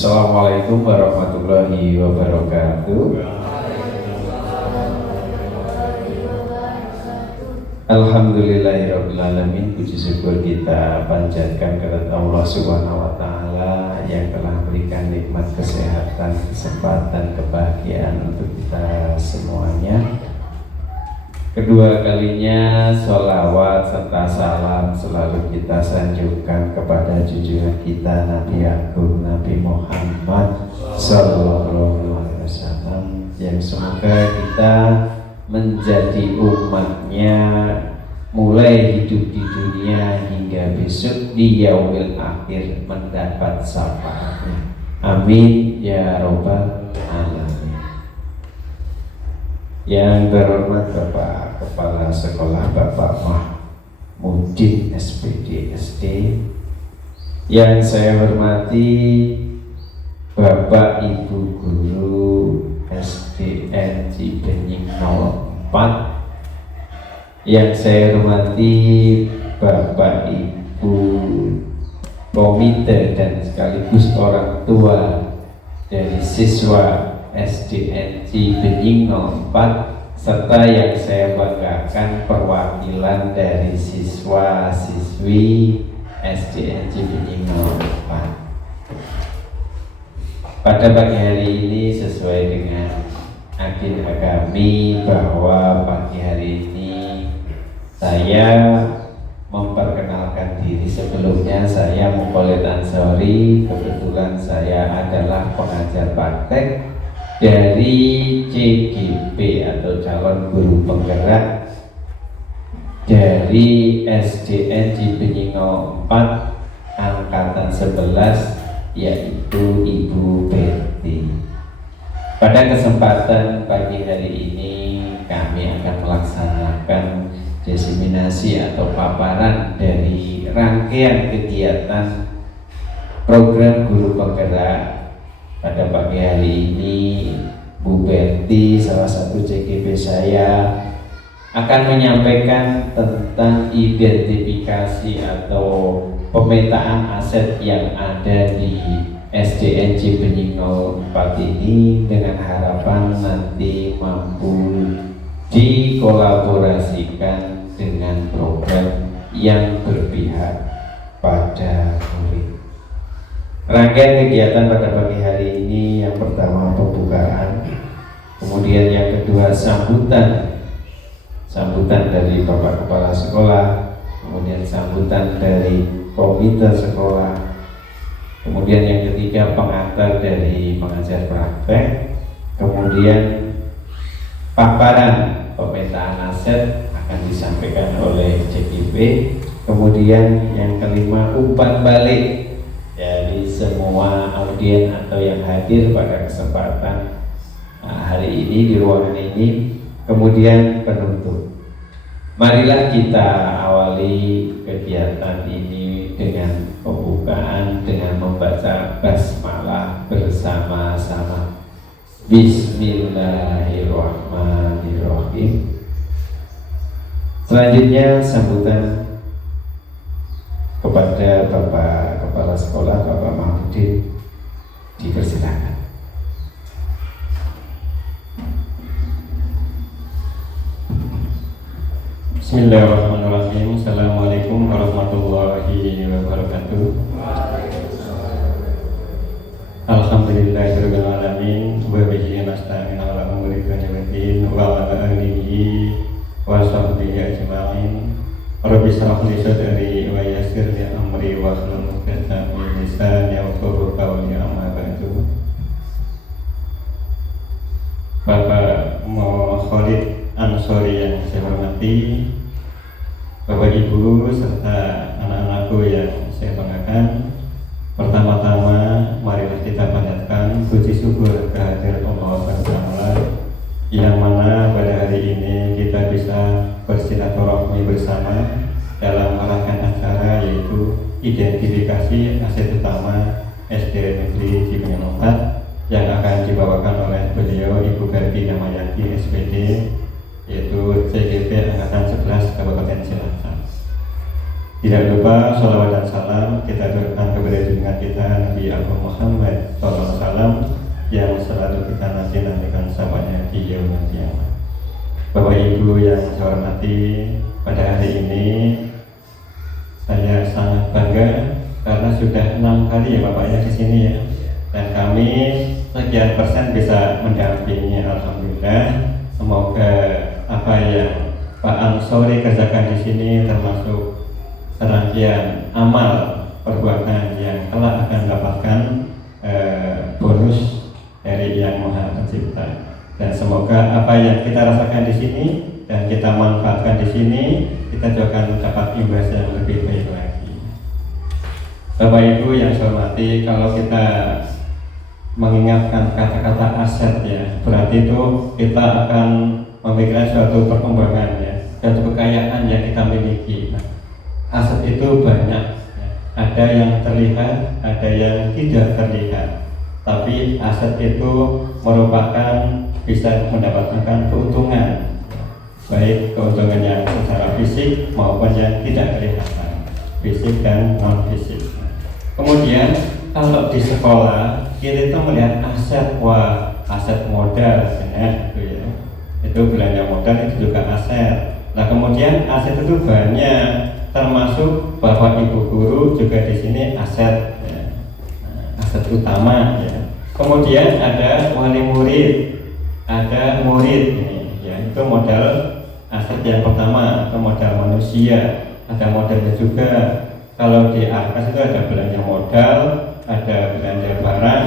Assalamualaikum warahmatullahi wabarakatuh. Alhamdulillahirrabbilalamin. Puji syukur kita panjatkan kepada Allah Subhanahu wa Ta'ala yang telah memberikan nikmat kesehatan, kesempatan, kebahagiaan untuk kita semuanya. Kedua kalinya sholawat serta salam selalu kita sanjungkan kepada junjungan kita Nabi Agung Nabi Muhammad Sallallahu Alaihi Wasallam, yang semoga kita menjadi umatnya mulai hidup di dunia hingga besok di yaumil akhir mendapat syafaatnya. Amin ya robbal alamin. Yang terhormat Bapak Kepala Sekolah Bapak Mahmudin SPD SD, yang saya hormati Bapak Ibu Guru SDN Cibenying 04, yang saya hormati Bapak Ibu komite dan sekaligus orang tua dari siswa SDN Cibenying 04, serta yang saya banggakan perwakilan dari siswa-siswi SDN Cibenying 04. Pada pagi hari ini sesuai dengan agenda kami bahwa pagi hari ini saya memperkenalkan diri. Sebelumnya saya Mukolet Ansori, kebetulan saya adalah pengajar praktek dari CGP atau calon guru penggerak dari SDN Cibenying 04 angkatan 11, yaitu Ibu Betty. Pada kesempatan pagi hari ini kami akan melaksanakan diseminasi atau paparan dari rangkaian kegiatan program guru penggerak. Pada pagi hari ini Bu Betty, salah satu CGP saya, akan menyampaikan tentang identifikasi atau pemetaan aset yang ada di SDN Cibenying 04 ini, dengan harapan nanti mampu dikolaborasikan dengan program yang berpihak pada murid. Rangkaian kegiatan pada pagi hari ini, yang pertama pembukaan, kemudian yang kedua sambutan dari Bapak Kepala Sekolah, kemudian sambutan dari komite sekolah, kemudian yang ketiga pengantar dari pengajar praktek, kemudian paparan pemetaan aset akan disampaikan oleh CGP, kemudian yang kelima umpan balik dari semua audien atau yang hadir pada kesempatan hari ini di ruangan ini, kemudian penutup. Marilah kita awali kegiatan ini dengan pembukaan dengan membaca basmalah bersama-sama. Bismillahirrahmanirrahim. Selanjutnya sambutan kepada Bapak Kepala Sekolah Bapak Mahmudin, dipersilakan. Bismillahirrahmanirrahim. Assalamualaikum warahmatullahi wabarakatuh. Alhamdulillahirabbil alamin wa bihi nasta'in ala umuri dunya waddin wa ala alihi wa sahbihi ajma'in. Rabbi shrah li sadri wa yassir li amri wa hlul 'uqdatam min lisani yafqahu qawli, amma ba'du. Bapak Khalid Ansori yang saya hormati, Bapak Ibu serta anak-anakku yang saya banggakan, pertama-tama marilah kita panjatkan puji syukur kehadirat Allah SWT, yang mana pada hari ini kita bisa bersilaturahmi bersama dalam rangkaian acara yaitu identifikasi aset utama SDN Negeri Cibenying 04 yang akan dibawakan oleh beliau Ibu Betty Damayanti SPD, yaitu CGP angkatan 11 Kabupaten Cilacap. Tidak lupa sholawat dan salam kita aturkan kepada junjungan kita Nabi Agung Muhammad SAW yang selalu kita nantikan sahabatnya di yaumul qiyamah. Bapak Ibu yang saya hormati, pada hari ini saya sangat bangga karena sudah 6 kali ya Bapaknya di sini ya, dan kami sekian persen bisa mendampingi. Alhamdulillah. Semoga apa yang Pak Ansori kerjakan di sini termasuk serangkaian amal perbuatan yang telah akan mendapatkan bonus dari Yang Maha Pencipta. Dan semoga apa yang kita rasakan di sini dan kita manfaatkan di sini, kita juga akan mendapat imbas yang lebih baik lagi. Bapak Ibu yang saya hormati, kalau kita mengingatkan kata-kata aset ya, berarti itu kita akan memikirkan suatu perkembangan ya, suatu kekayaan yang kita miliki. Aset itu banyak, ada yang terlihat, ada yang tidak terlihat. Tapi aset itu merupakan bisa mendapatkan keuntungan, baik keuntungan yang secara fisik maupun yang tidak kelihatan, fisik dan non fisik. Kemudian kalau di sekolah kita itu melihat aset, wah aset modal, ya, itu belanja modal itu juga aset. Nah kemudian aset itu banyak, termasuk Bapak Ibu guru juga di sini aset ya, aset utama ya. Kemudian ada wali murid, ada murid ini ya, itu modal aset yang pertama atau modal manusia. Ada modalnya juga. Kalau di Arkas itu ada belanja modal, ada belanja barang.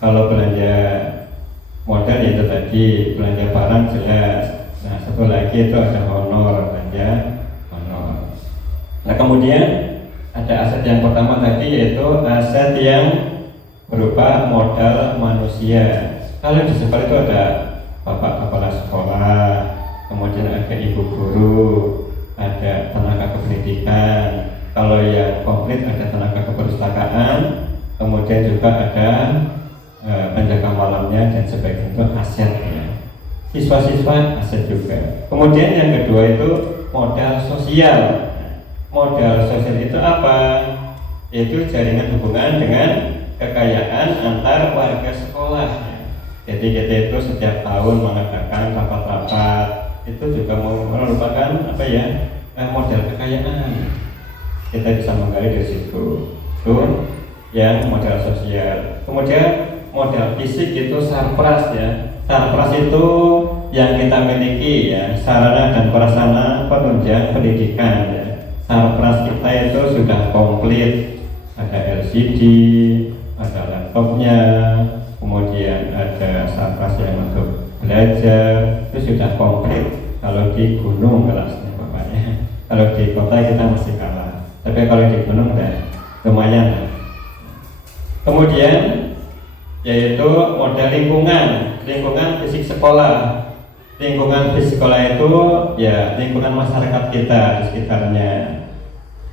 Kalau belanja modal itu tadi, belanja barang jelas. Nah satu lagi itu ada honor, belanja honor. Nah kemudian ada aset yang pertama tadi, yaitu aset yang berupa modal manusia. Kalau di sekolah itu ada bapak kepala sekolah, kemudian ada ibu guru, ada tenaga kependidikan. Kalau yang komplit ada tenaga keperpustakaan, kemudian juga ada penjaga malamnya dan sebagainya, itu asetnya. Siswa-siswa aset juga. Kemudian yang kedua itu modal sosial. Modal sosial itu apa? Itu jaringan hubungan dengan kekayaan antar warga sekolah. Jadi kita itu setiap tahun mengadakan rapat-rapat, itu juga merupakan apa ya, modal kekayaan. Kita bisa menggali dari situ. Itu yang modal sosial. Kemudian modal fisik itu sarpras ya. Sarpras itu yang kita miliki ya, sarana dan prasarana penunjang pendidikan ya. Sarpras kita itu sudah komplit, ada LCD, ada laptopnya, kemudian ada sarpras yang untuk belajar, itu sudah komplit. Kalau di gunung kelasnya bapaknya, kalau di kota kita masih kalah, tapi kalau di gunung udah lumayan. Kemudian yaitu modal lingkungan fisik sekolah. Lingkungan fisik sekolah itu ya lingkungan masyarakat kita di sekitarnya.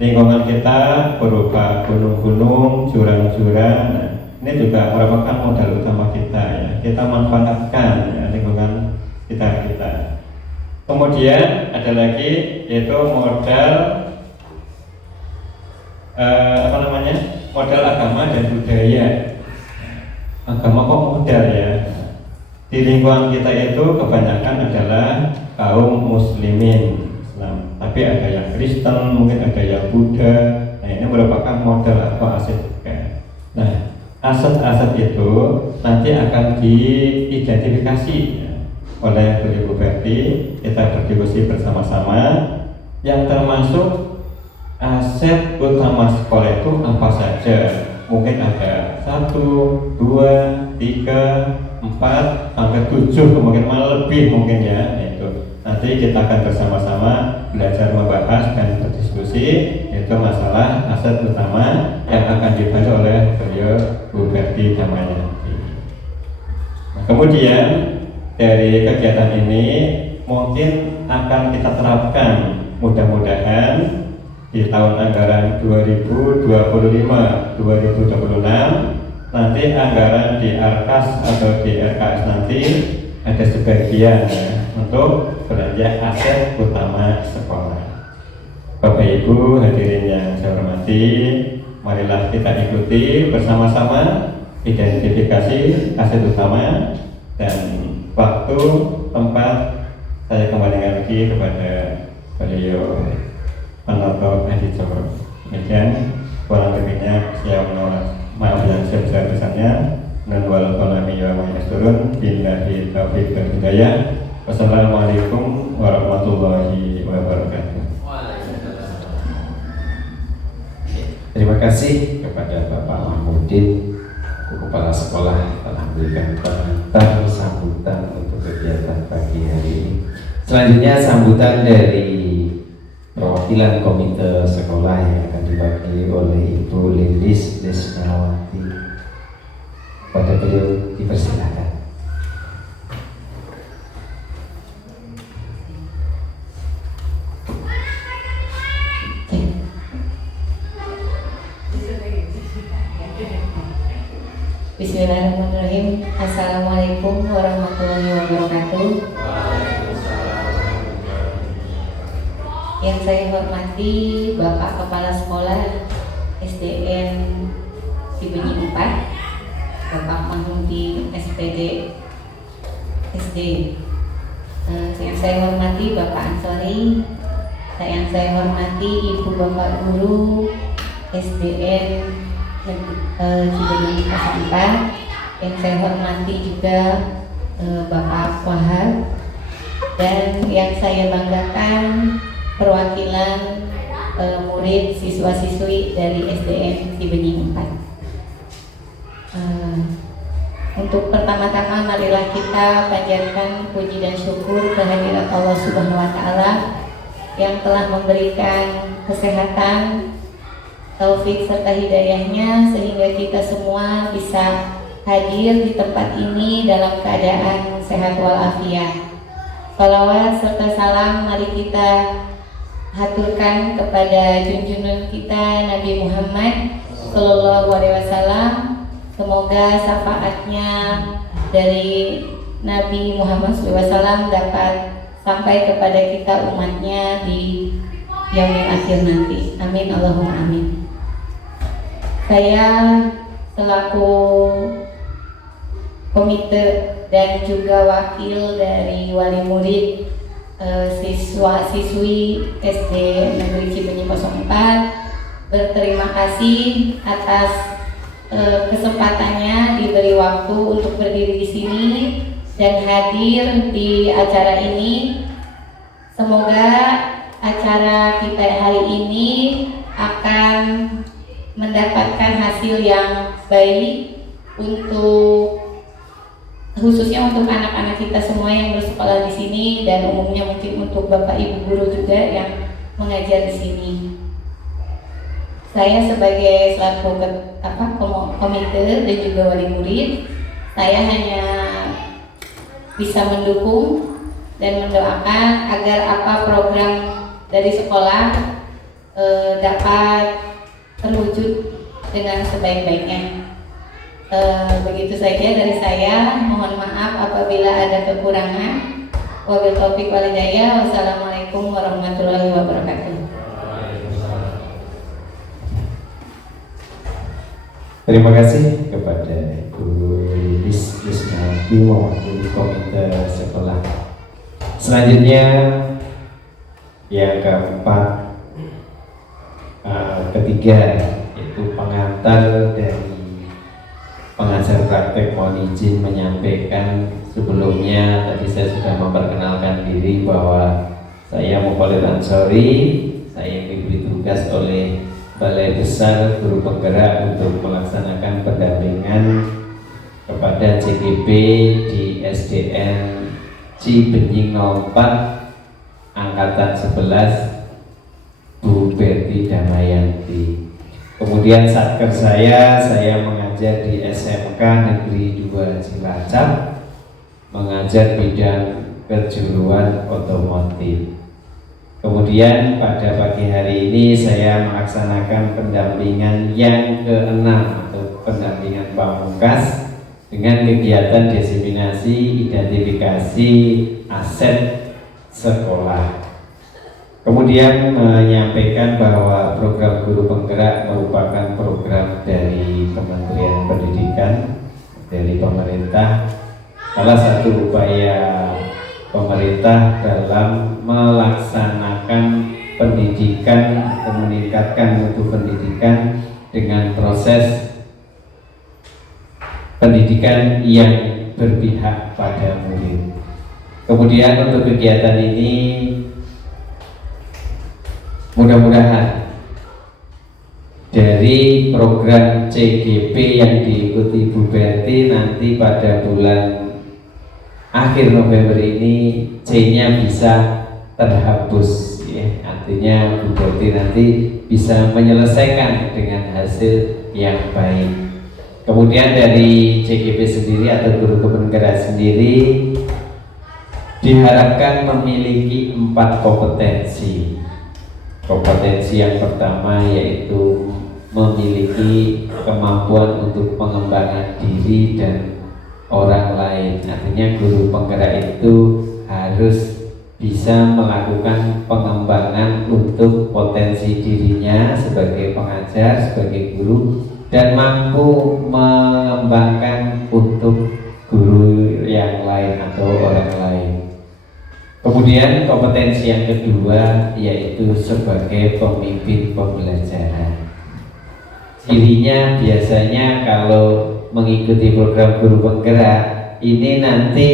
Lingkungan kita berupa gunung-gunung, jurang-jurang. Nah, ini juga merupakan modal utama kita ya. Kita manfaatkan ya, lingkungan sekitar kita. Kemudian ada lagi yaitu modal modal agama dan budaya. Agama kok modal ya. Di lingkungan kita itu kebanyakan adalah kaum muslimin Islam, tapi ada yang Kristen, mungkin ada yang Buddha. Nah ini merupakan modal atau aset juga. Nah aset-aset itu nanti akan diidentifikasi ya, oleh Bu Berti. Kita berdiskusi bersama-sama yang termasuk aset utama sekolah itu apa saja. Mungkin ada 1, 2, 3, 4 sampai 7, mungkin malah lebih mungkin ya. Itu nanti kita akan bersama-sama belajar membahas dan berdiskusi, yaitu masalah aset utama yang akan dibantu oleh beliau Bu Berti Damayanti. Nah, kemudian dari kegiatan ini mungkin akan kita terapkan mudah-mudahan di tahun anggaran 2025-2026 nanti anggaran di Arkas atau di RKS nanti ada sebagian ya, untuk belanja aset utama sekolah. Bapak Ibu hadirin yang saya hormati, marilah kita ikuti bersama-sama identifikasi aset utama dan waktu, tempat. Saya kembalikan lagi kepada beliau Panoto Hadi Cokro. Demikian, kurang lebihnya saya maaf yang sebesar-besarnya. Dan wal qalami wa ma yasturun billahi taufiq wal hidayah. Wassalamualaikum warahmatullahi wabarakatuh. Terima kasih kepada Bapak Mahmudin, Kepala Sekolah, telah memberikan pengantar sambutan untuk kegiatan pagi hari ini. Selanjutnya sambutan dari perwakilan komite sekolah yang akan diwakili oleh Ibu Lindis Desnawati. Pada beliau dipersilakan. Bismillahirrahmanirrahim. Assalamualaikum warahmatullahi wabarakatuh. Yang saya hormati Bapak Kepala Sekolah SDN Cibenying 4, Bapak Mahmudi SPD SD. Yang saya hormati Bapak Ansori, yang saya hormati Ibu Bapak Guru SDN Cibenying 4, yang saya hormati juga Bapak Wahab, dan yang saya banggakan perwakilan murid siswa-siswi dari SDN Cibenying 4. Untuk pertama-tama marilah kita panjatkan puji dan syukur kehadirat Allah Subhanahu wa Ta'ala yang telah memberikan kesehatan, taufik serta hidayahnya sehingga kita semua bisa hadir di tempat ini dalam keadaan sehat walafiat. Salawat serta salam mari kita haturkan kepada junjungan kita Nabi Muhammad Sallallahu Alaihi Wasallam. Semoga syafaatnya dari Nabi Muhammad SAW dapat sampai kepada kita umatnya di yaumil akhir nanti. Amin Allahumma amin. Saya selaku komite dan juga wakil dari wali murid siswa-siswi SD Negeri Cibenying 04 berterima kasih atas kesempatannya diberi waktu untuk berdiri di sini dan hadir di acara ini. Semoga acara kita hari ini akan mendapatkan hasil yang baik untuk khususnya untuk anak-anak kita semua yang bersekolah di sini dan umumnya mungkin untuk Bapak Ibu guru juga yang mengajar di sini. Saya sebagai selaku komite dan juga wali murid, saya hanya bisa mendukung dan mendoakan agar apa program dari sekolah dapat terwujud dengan sebaik-baiknya. Begitu saja dari saya. Mohon maaf apabila ada kekurangan. Wabillahi taufiq wal hidayah. Wassalamualaikum warahmatullahi wabarakatuh. Terima kasih kepada Ibu Lindis Desnawati mewakili komite sekolah. Selanjutnya yang keempat, ketiga, yaitu pengantar dari pengajar praktek. Mohon izin menyampaikan sebelumnya tadi saya sudah memperkenalkan diri bahwa saya Mukholid Ansori. Saya diberi tugas oleh Balai Besar Guru Penggerak untuk melaksanakan pendampingan kepada CGP di SDN Cibenying 04 Angkatan 11 Bu Betty Damayanti. Kemudian satker saya mengajar di SMK Negeri 2 Cilacap, mengajar bidang kejuruan otomotif. Kemudian pada pagi hari ini saya melaksanakan pendampingan yang ke-6 atau pendampingan pamungkas dengan kegiatan diseminasi identifikasi aset sekolah. Kemudian menyampaikan bahwa program guru penggerak merupakan program dari Kementerian Pendidikan, dari pemerintah. Salah satu upaya pemerintah dalam melaksanakan pendidikan, meningkatkan mutu pendidikan dengan proses pendidikan yang berpihak pada murid. Kemudian untuk kegiatan ini mudah-mudahan dari program CGP yang diikuti Bu Berti nanti pada bulan akhir November ini C-nya bisa terhapus ya. Artinya Bu Berti nanti bisa menyelesaikan dengan hasil yang baik. Kemudian dari CGP sendiri atau guru penggerak sendiri diharapkan memiliki 4 kompetensi. Kompetensi yang pertama yaitu memiliki kemampuan untuk pengembangan diri dan orang lain. Artinya guru penggerak itu harus bisa melakukan pengembangan untuk potensi dirinya sebagai pengajar, sebagai guru, dan mampu mengembangkan untuk guru yang lain atau orang lain. Kemudian kompetensi yang kedua yaitu sebagai pemimpin pembelajaran. Cirinya biasanya kalau mengikuti program guru penggerak ini nanti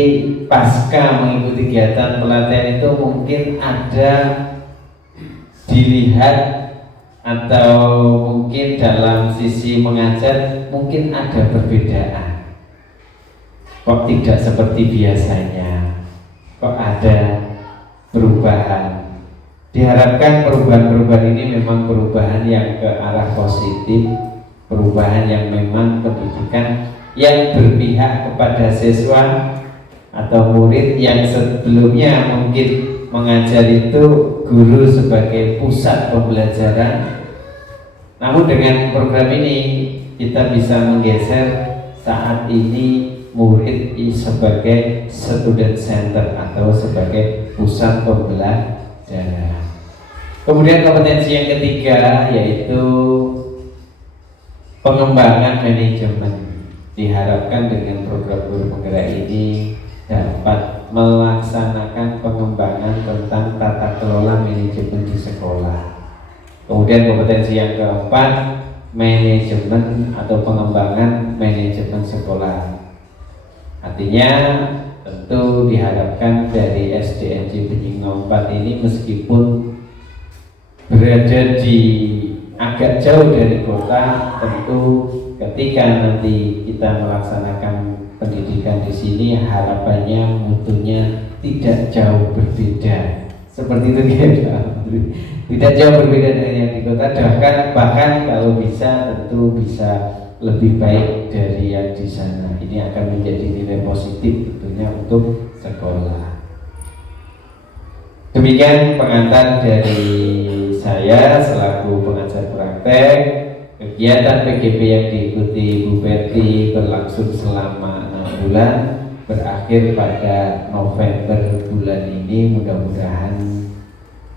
pasca mengikuti kegiatan pelatihan itu mungkin ada dilihat atau mungkin dalam sisi mengajar mungkin ada perbedaan. Kok tidak seperti biasanya? Kok ada perubahan? Diharapkan perubahan-perubahan ini memang perubahan yang ke arah positif, perubahan yang memang pendidikan yang berpihak kepada siswa atau murid yang sebelumnya mungkin mengajar itu guru sebagai pusat pembelajaran. Namun dengan program ini kita bisa menggeser saat ini murid sebagai student center atau sebagai pusat pembelajaran. Kemudian kompetensi yang ketiga yaitu pengembangan manajemen. Diharapkan dengan program guru penggerak ini dapat melaksanakan pengembangan tentang tata kelola manajemen di sekolah. Kemudian kompetensi yang keempat, manajemen atau pengembangan manajemen sekolah. Artinya tentu diharapkan dari SDNJ Benying 4 ini meskipun berada di agak jauh dari kota, tentu ketika nanti kita melaksanakan pendidikan di sini harapannya mutunya tidak jauh berbeda. Seperti itu ya, tidak jauh berbeda dari yang di kota, bahkan kalau bisa tentu bisa lebih baik dari yang di sana. Ini akan menjadi nilai positif tentunya untuk sekolah. Demikian pengantar dari saya selaku pengajar praktek. Kegiatan PGP yang diikuti Bu Berti berlangsung selama 6 bulan, berakhir pada November bulan ini. Mudah-mudahan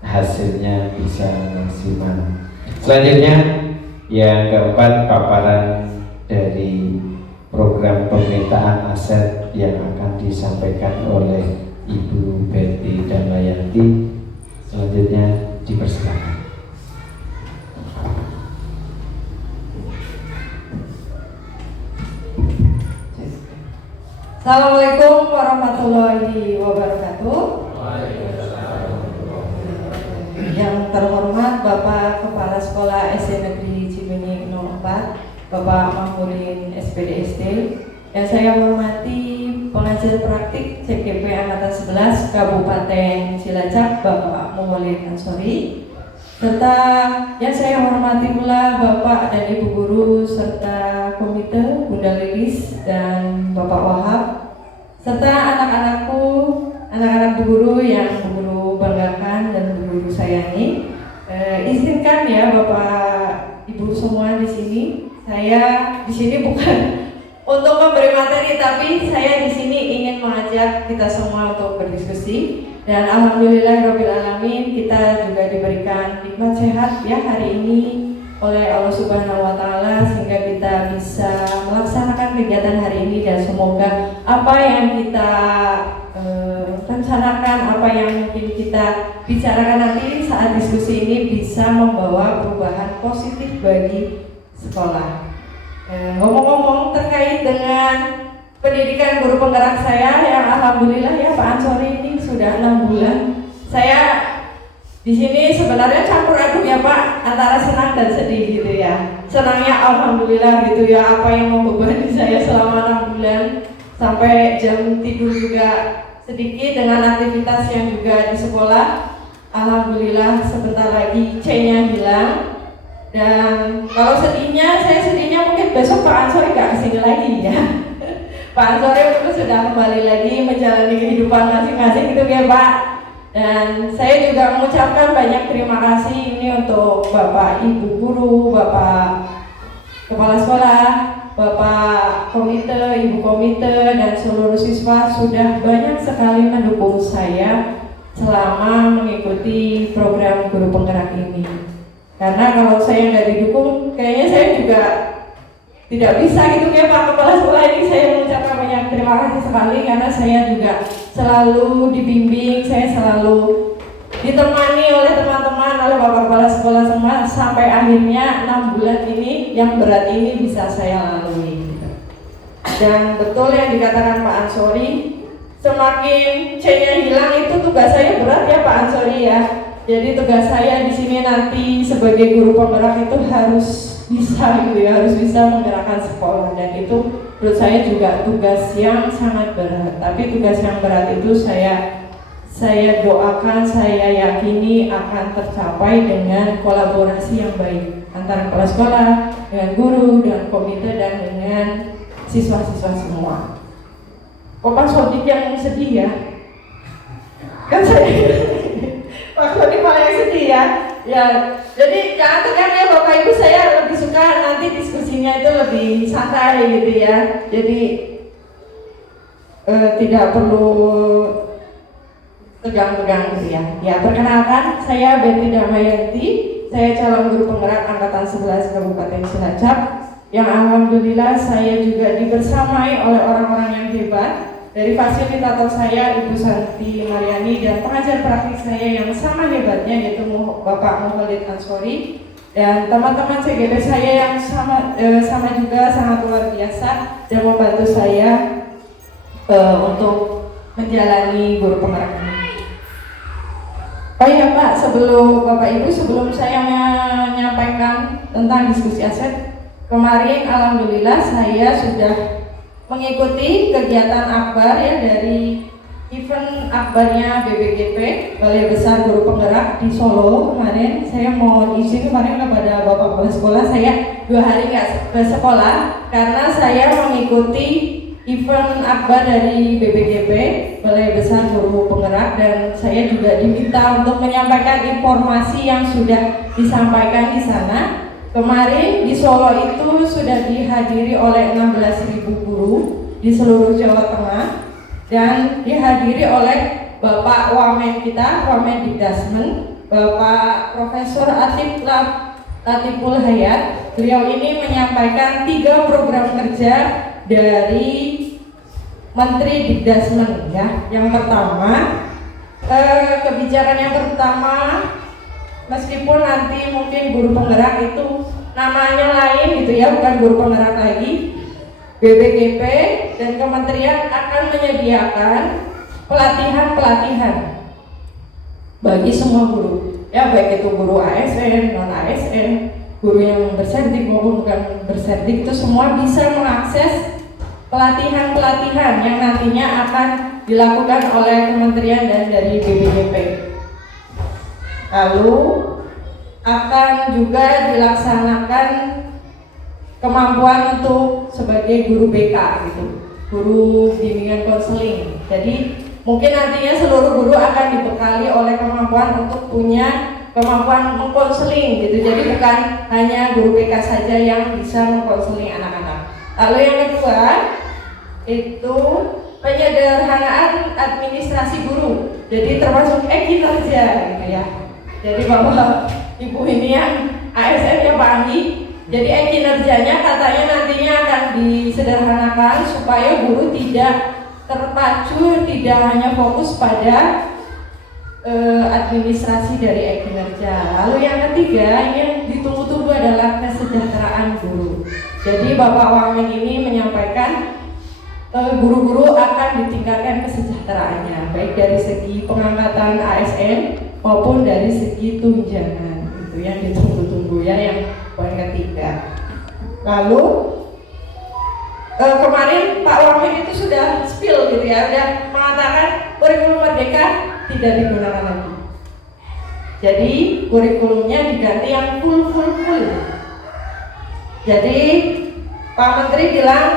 hasilnya bisa maksimal. Selanjutnya yang keempat, paparan dari program pemerintahan aset yang akan disampaikan oleh Ibu Berti Damayanti. Selanjutnya dipersilakan. Assalamualaikum warahmatullahi wabarakatuh. Yang terhormat Bapak Kepala Sekolah SD Negeri Cibenying 04, Bapak Mahmudin SPDSD, yang saya hormati pengajar praktik CGP Angkatan 11 Kabupaten Cilacap, Bapak Muwalid Ansori, serta yang saya hormati pula Bapak dan Ibu Guru serta komite, Bunda Lilis dan Bapak Wahab, serta anak-anakku, anak-anak Bu Guru yang Bu Guru banggakan dan Bu Guru sayangi. Izinkan ya Bapak Ibu semua di sini, saya di sini bukan untuk memberi materi, tapi saya di sini ingin ingin mengajak kita semua untuk berdiskusi. Dan alhamdulillahirobbilalamin, kita juga diberikan nikmat sehat ya hari ini oleh Allah Subhanahu wa Ta'ala, sehingga kita bisa melaksanakan kegiatan hari ini. Dan semoga apa yang kita rencanakan, apa yang mungkin kita bicarakan nanti saat diskusi ini bisa membawa perubahan positif bagi sekolah. Ngomong-ngomong terkait dengan pendidikan guru penggerak saya, yang alhamdulillah ya Pak Ansori ini sudah 6 bulan. Saya di sini sebenarnya campur aduk ya Pak, antara senang dan sedih gitu ya. Senangnya alhamdulillah gitu ya, apa yang membebani saya selama 6 bulan, sampai jam tidur juga sedikit dengan aktivitas yang juga di sekolah. Alhamdulillah sebentar lagi C-nya hilang. Dan kalau sedihnya, saya sedihnya mungkin besok Pak Ansori gak kesini lagi ya. Pak Ansori itu sudah kembali lagi menjalani kehidupan masing-masing gitu ya Pak. Dan saya juga mengucapkan banyak terima kasih ini untuk Bapak Ibu Guru, Bapak Kepala Sekolah, Bapak Komite, Ibu Komite, dan seluruh siswa sudah banyak sekali mendukung saya selama mengikuti program guru penggerak ini. Karena kalau saya nggak didukung, kayaknya saya juga tidak bisa gitu ya Pak Kepala Sekolah ini. Saya mengucapkan banyak terima kasih sekali, karena saya juga selalu dibimbing, saya selalu ditemani oleh teman-teman, oleh Bapak Kepala Sekolah semua, sampai akhirnya 6 bulan ini yang berat ini bisa saya lalui. Dan betul yang dikatakan Pak Ansori, semakin C-nya hilang itu tugas saya berat ya Pak Ansori ya. Jadi tugas saya di sini nanti sebagai guru penggerak itu harus bisa gitu ya, harus bisa menggerakkan sekolah, dan itu menurut saya juga tugas yang sangat berat. Tapi tugas yang berat itu saya doakan, saya yakini akan tercapai dengan kolaborasi yang baik antara kepala sekolah, dengan guru, dengan komite, dan dengan siswa-siswa semua. Kok Pak Sodik yang sedih ya? Kan saya Pak Sodik malah yang sedih ya. Ya, jadi jangan tegang ya Bapak Ibu, saya lebih suka nanti diskusinya itu lebih santai gitu ya. Jadi tidak perlu tegang-tegang gitu ya. Ya, perkenalkan, saya Betty Damayanti, saya calon guru penggerak angkatan 11 Kabupaten Cilacap, yang alhamdulillah saya juga dibersamai oleh orang-orang yang hebat. Dari fasilitator saya Ibu Santi Mariani, dan pengajar praktik saya yang sama hebatnya yaitu Bapak Muhammad Ansori, dan teman-teman CGD saya yang sama juga sangat luar biasa dan membantu saya untuk menjalani guru penggerak ini. Oh iya Pak, sebelum Bapak Ibu, sebelum saya menyampaikan tentang diskusi aset, kemarin alhamdulillah saya sudah mengikuti kegiatan akbar ya dari event akbarnya BBGP, Balai Besar Guru Penggerak di Solo. Kemarin saya mohon izin kemarin kepada Bapak Kepala Sekolah, saya 2 hari nggak ke sekolah karena saya mengikuti event akbar dari BBGP, Balai Besar Guru Penggerak, dan saya juga diminta untuk menyampaikan informasi yang sudah disampaikan di sana. Kemarin di Solo itu sudah dihadiri oleh 16.000 guru di seluruh Jawa Tengah, dan dihadiri oleh Bapak Wamen kita, Wamen Dikdasmen, Bapak Profesor Latiful Hayat. Beliau ini menyampaikan 3 program kerja dari Menteri Dikdasmen ya. Yang pertama, kebijakan yang pertama, meskipun nanti mungkin guru penggerak itu namanya lain gitu ya, bukan guru penggerak lagi, BBGP dan kementerian akan menyediakan pelatihan-pelatihan bagi semua guru ya, baik itu guru ASN, non ASN, guru yang bersertif maupun bukan bersertif, itu semua bisa mengakses pelatihan-pelatihan yang nantinya akan dilakukan oleh kementerian dan dari BBGP. Lalu akan juga dilaksanakan kemampuan untuk sebagai guru BK gitu, guru bimbingan konseling. Jadi mungkin nantinya seluruh guru akan dibekali oleh kemampuan untuk punya kemampuan mengkonseling gitu. Jadi bukan hanya guru BK saja yang bisa mengkonseling anak-anak. Lalu yang kedua itu penyederhanaan administrasi guru. Jadi termasuk kinerja gitu ya. Jadi Bapak Ibu ini yang ASN ya Pak Anggi. Jadi kinerjanya katanya nantinya akan disederhanakan supaya guru tidak terpacu, tidak hanya fokus pada administrasi dari kinerja. Lalu yang ketiga, ini yang ditunggu-tunggu adalah kesejahteraan guru. Jadi Bapak Wamen ini menyampaikan guru-guru akan ditingkatkan kesejahteraannya, baik dari segi pengangkatan ASN maupun dari segi tunjangan. Itu yang ditunggu-tunggu ya, yang poin ketiga. Lalu kemarin Pak Wamen itu sudah spill gitu ya, sudah mengatakan kurikulum merdeka tidak digunakan lagi. Jadi kurikulumnya diganti yang full. Jadi Pak Menteri bilang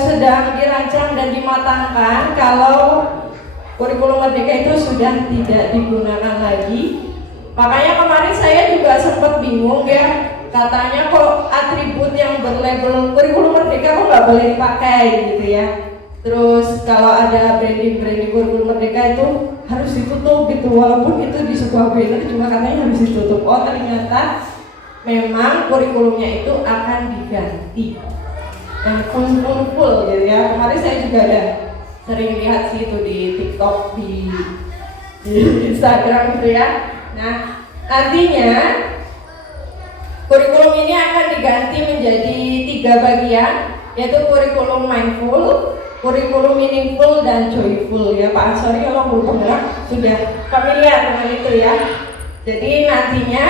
sedang dirancang dan dimatangkan kalau kurikulum merdeka itu sudah tidak digunakan lagi. Makanya kemarin saya juga sempat bingung ya, katanya kok atribut yang berlabel kurikulum merdeka kok nggak boleh dipakai gitu ya. Terus kalau ada branding kurikulum merdeka itu harus ditutup gitu, walaupun itu di sebuah banner cuma katanya harus ditutup. Oh ternyata memang kurikulumnya itu akan diganti yang full gitu ya. Kemarin saya juga ada sering lihat sih itu di TikTok, di Instagram gitu ya. Nah nantinya kurikulum ini akan diganti menjadi 3 bagian, yaitu kurikulum mindful, kurikulum meaningful, dan joyful ya. Pak Ansori kalau guru penggerak sudah familiar dengan itu ya. Jadi nantinya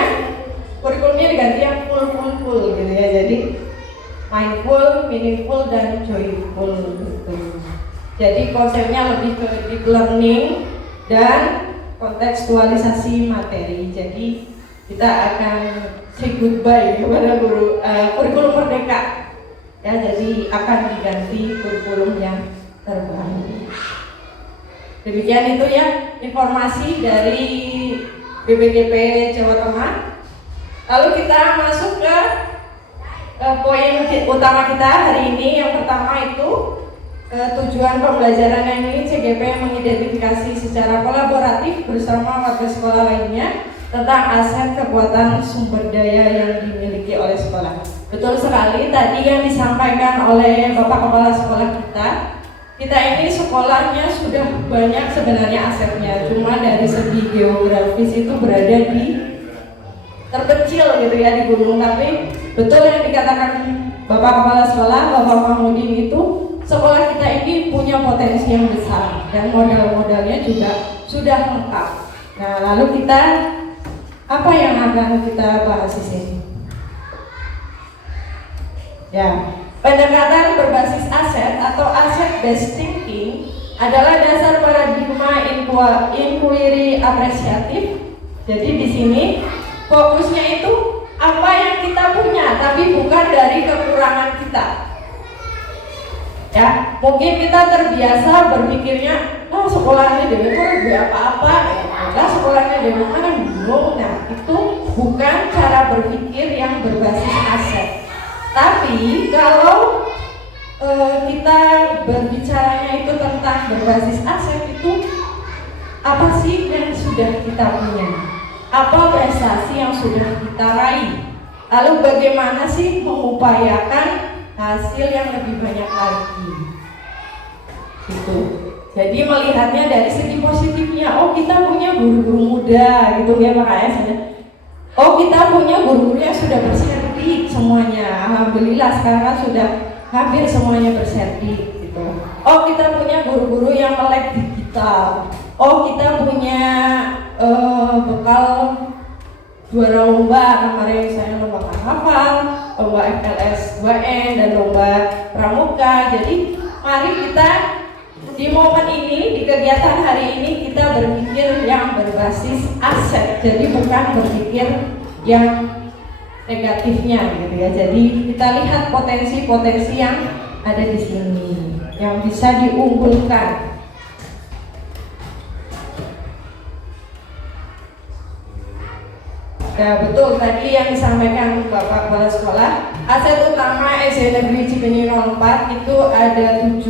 kurikulumnya diganti yang full gitu ya. Jadi mindful, meaningful, dan joyful gitu. Jadi konsepnya lebih ke deep learning dan kontekstualisasi materi. Jadi kita akan say goodbye kepada kurikulum merdeka ya, jadi akan diganti kurikulum yang terbaru. Demikian itu ya informasi dari BPKP Jawa Tengah. Lalu kita masuk ke poin utama kita hari ini. Yang pertama itu tujuan pembelajaran yang ini CGP mengidentifikasi secara kolaboratif bersama warga sekolah lainnya tentang aset kekuatan sumber daya yang dimiliki oleh sekolah. Betul sekali tadi yang disampaikan oleh Bapak Kepala Sekolah kita ini sekolahnya sudah banyak sebenarnya asetnya, cuma dari segi geografis itu berada di terpencil gitu ya di gunung. Tapi betul yang dikatakan Bapak Kepala Sekolah, Bapak Mahmudin, itu sekolah kita ini punya potensi yang besar dan modal-modalnya juga sudah lengkap. Nah lalu kita apa yang akan kita bahas di sini? Ya, pendekatan berbasis aset atau asset based thinking adalah dasar paradigma inquiry apresiatif. Jadi di sini fokusnya itu apa yang kita punya, tapi bukan dari kekurangan kita. Ya, mungkin kita terbiasa berpikirnya, sekolahnya dewe kok apa-apa, sekolahnya dewe kan bingung. Nah, itu bukan cara berpikir yang berbasis aset. Tapi kalau kita berbicaranya itu tentang berbasis aset, itu apa sih yang sudah kita punya? Apa prestasi yang sudah kita raih? Lalu bagaimana sih mengupayakan hasil yang lebih banyak lagi? Gitu. Jadi melihatnya dari segi positifnya. Oh, kita punya guru-guru muda gitu ya Pak AS. Oh, kita punya guru-guru yang sudah bersertif semuanya. Alhamdulillah sekarang sudah hampir semuanya bersertif gitu. Oh, kita punya guru-guru yang melek digital. Oh, kita punya bekal juara lomba, kemarin saya lomba karnaval, lomba FLS 2N, dan lomba pramuka. Jadi mari kita di momen ini, di kegiatan hari ini, kita berpikir yang berbasis aset. Jadi bukan berpikir yang negatifnya gitu ya. Jadi kita lihat potensi-potensi yang ada di sini yang bisa diunggulkan. Ya betul, tadi yang disampaikan Bapak Kepala Sekolah, aset utama SD Negeri Cibenyi 04 itu ada 7.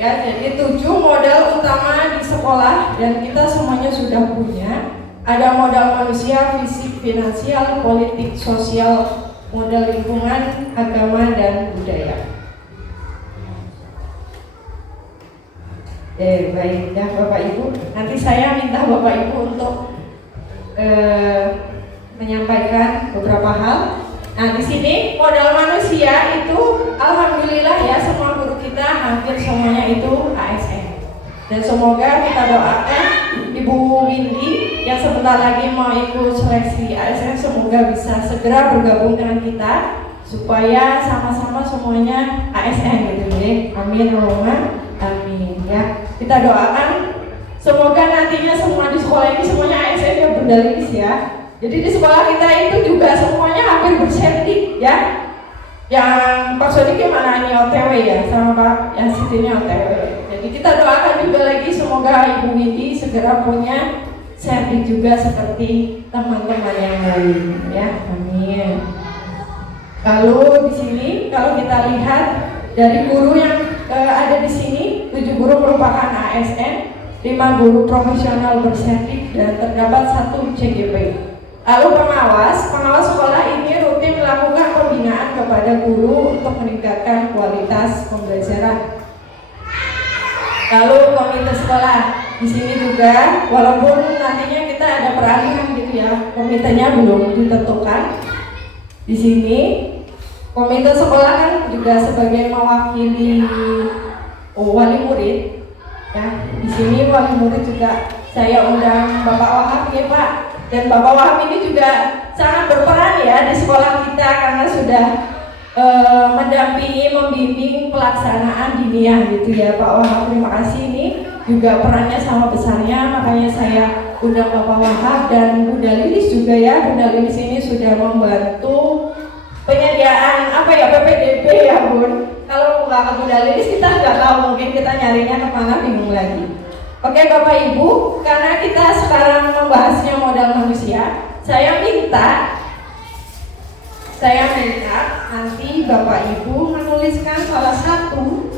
Ya, jadi 7 modal utama di sekolah dan kita semuanya sudah punya. Ada modal manusia, fisik, finansial, politik, sosial, modal lingkungan, agama, dan budaya. Baik ya Bapak Ibu. Nanti saya minta Bapak Ibu untuk menyampaikan beberapa hal. Nah, di sini modal manusia itu alhamdulillah ya, semua guru kita hampir semuanya itu ASN. Dan semoga kita doakan Ibu Windy yang sebentar lagi mau ikut seleksi ASN, semoga bisa segera bergabung dengan kita supaya sama-sama semuanya ASN gitu ya. Amin Allahumma amin ya. Kita doakan semoga nantinya semua di sekolah ini semuanya ASN ya Bunda Lilis ya. Jadi di sekolah kita itu juga semuanya hampir bersertif ya. Yang Pak Sodik mana ini OTW ya, sama Pak Yasidnya OTW. Jadi kita doakan juga lagi semoga Ibu Windy segera punya sertif juga seperti teman-teman yang lain ya. Amin. Lalu di sini kalau kita lihat dari guru yang ada di sini, 7 guru merupakan ASN, 5 guru profesional bersertif dan terdapat 1 CGP. Lalu pengawas sekolah ini rutin melakukan pembinaan kepada guru untuk meningkatkan kualitas pembelajaran. Lalu komite sekolah di sini juga, walaupun nantinya kita ada peralihan gitu ya, komitenya belum ditentukan. Di sini komite sekolah kan juga sebagai mewakili wali murid. Ya, di sini wali murid juga saya undang Bapak Wahab ya Pak. Dan Bapak Wahab ini juga sangat berperan ya di sekolah kita karena sudah mendampingi, membimbing pelaksanaan diniyah gitu ya Pak Wahab. Terima kasih, ini juga perannya sama besarnya, makanya saya undang Bapak Wahab dan Bunda Lilis juga ya. Bunda Lilis ini sudah membantu penyediaan PPDB ya Bun. Kalau nggak ke Bunda Lilis kita nggak tahu, mungkin kita nyarinya kemana bingung lagi. Oke Bapak Ibu, karena kita sekarang membahasnya modal manusia, saya minta nanti Bapak Ibu menuliskan salah satu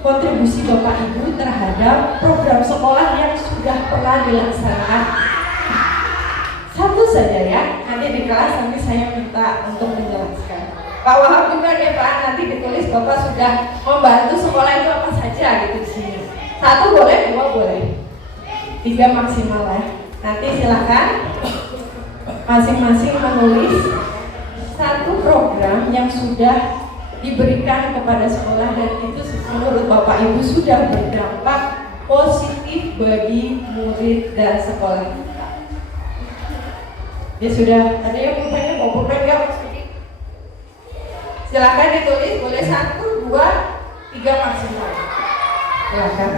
kontribusi Bapak Ibu terhadap program sekolah yang sudah pernah dilaksanakan. Satu saja ya, nanti di kelas nanti saya minta untuk menjelaskan. Pak Wahab juga ya Pak, nanti ditulis Bapak sudah membantu sekolah itu apa saja gitu di sini. 1 boleh, 2 boleh, 3 maksimal ya. Nanti silakan masing-masing menulis 1 program yang sudah diberikan kepada sekolah dan itu menurut Bapak Ibu sudah berdampak positif bagi murid dan sekolah. Ya sudah, ada yang bertanya mau pulpen nggak? Silakan ditulis, boleh 1, 2, 3 maksimal. Silakan,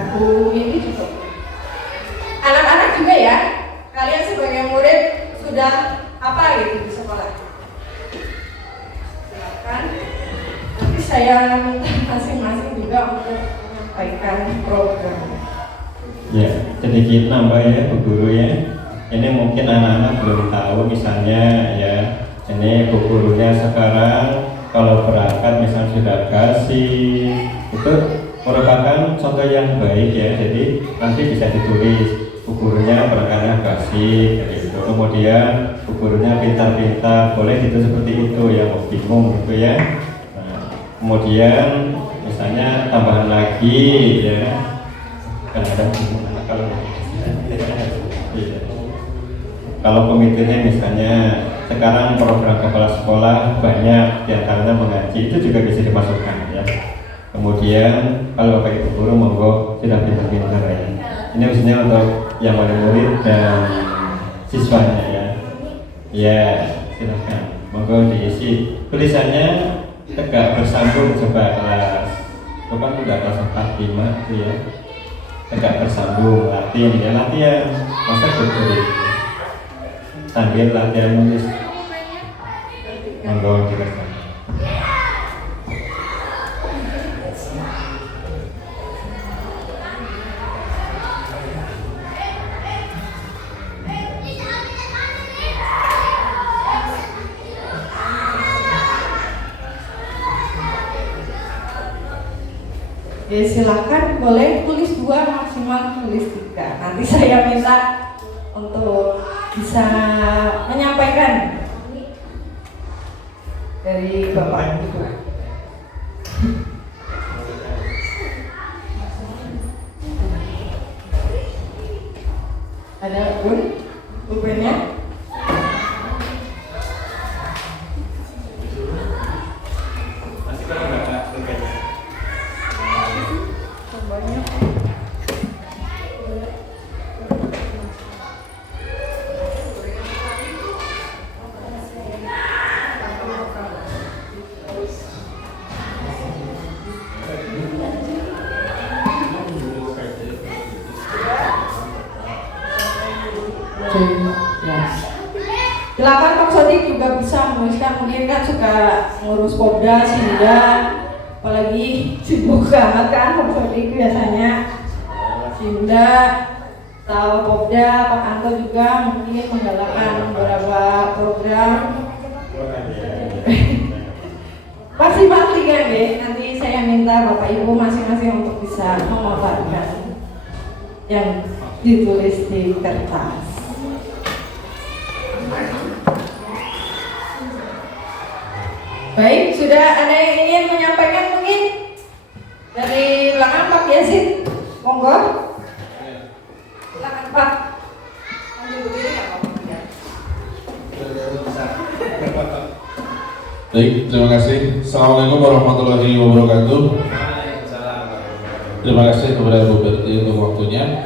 ini juga. Anak-anak juga ya, kalian sebagai murid sudah apa gitu di sekolah? Silakan. Nanti saya minta masing-masing juga untuk menyampaikan program. Ya, sedikit nambah ya Bu Guru ya. Ini mungkin anak-anak belum tahu, misalnya ya, ini Bu Gurunya sekarang kalau berangkat misalnya sudah kasih, itu merupakan contoh yang baik ya. Jadi nanti bisa ditulis Bu Gurunya berangkatnya kasih, gitu. Kemudian Bu Gurunya pintar-pintar, boleh gitu seperti itu ya, mau bingung gitu ya. Nah, kemudian misalnya tambahan lagi ya, kadang-kadang bingung kalau komitenya misalnya sekarang program kepala sekolah banyak diantaranya mengaji, itu juga bisa dimasukkan ya. Kemudian kalau Bapak Ibu guru monggo sudah pintar-pintar ya. Ini khususnya untuk yang wali murid dan siswanya ya. Ya silahkan monggo diisi tulisannya tegak bersambung, coba kelas Bapak sudah kelas 4, 5 itu ya. Tegak bersambung, latihan masa betul sambil latihan menulis. Monggo dikerjakan. ya silakan boleh tulis 2 maksimal tulis 3. Nanti saya minta untuk bisa menyampaikan dari Bapak Ibu. Ada pulpennya? Ya. Silakan Pak Sodik juga bisa menuliskan, mungkin kan suka ngurus Popda, Sinda, apalagi sibuk banget kan Pak Sodik biasanya. Sinda, tahu Popda, Pak Anto juga mungkin menggalakkan beberapa program. Pasti kan deh, nanti saya minta Bapak Ibu masing-masing untuk bisa memaparkan yang ditulis di kertas. Baik, sudah ada yang ingin menyampaikan mungkin dari belakang Pak Yasin, monggo. Silakan Pak. Ambil berdiri nggak Pak? Baik, terima kasih. Assalamualaikum warahmatullahi wabarakatuh. Terima kasih kepada Bu Berti untuk waktunya.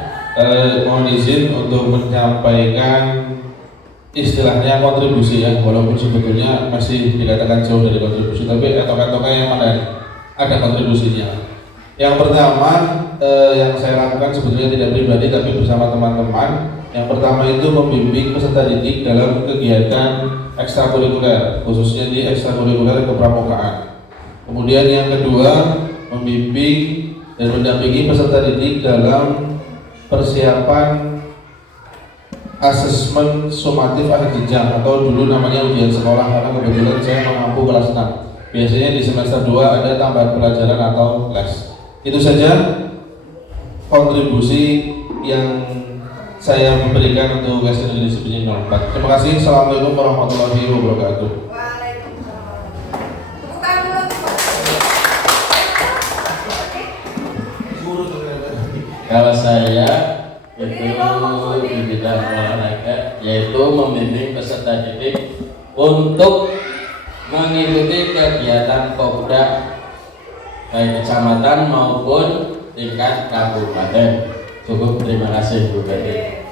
Mohon izin untuk menyampaikan istilahnya kontribusi ya, walaupun sebetulnya masih dikatakan jauh dari kontribusi, tapi etokan-etokan yang mana ada kontribusinya. Yang pertama yang saya lakukan sebetulnya tidak pribadi tapi bersama teman-teman. Yang pertama itu membimbing peserta didik dalam kegiatan ekstrakurikuler, khususnya di ekstrakurikuler kepramukaan. Kemudian yang kedua, membimbing dan mendampingi peserta didik dalam persiapan asesmen sumatif akhir jenjang atau dulu namanya ujian sekolah, karena kebetulan saya mengampu kelas 6. Biasanya di semester 2 ada tambahan pelajaran atau les. Itu saja kontribusi yang saya memberikan untuk SD Negeri Cibinong 04. Terima kasih. Assalamualaikum warahmatullahi wabarakatuh. Kalau saya itu di bidang olahraga, yaitu membimbing peserta didik untuk mengikuti kegiatan Popda baik kecamatan maupun tingkat kabupaten. Cukup, terima kasih Bu Beti.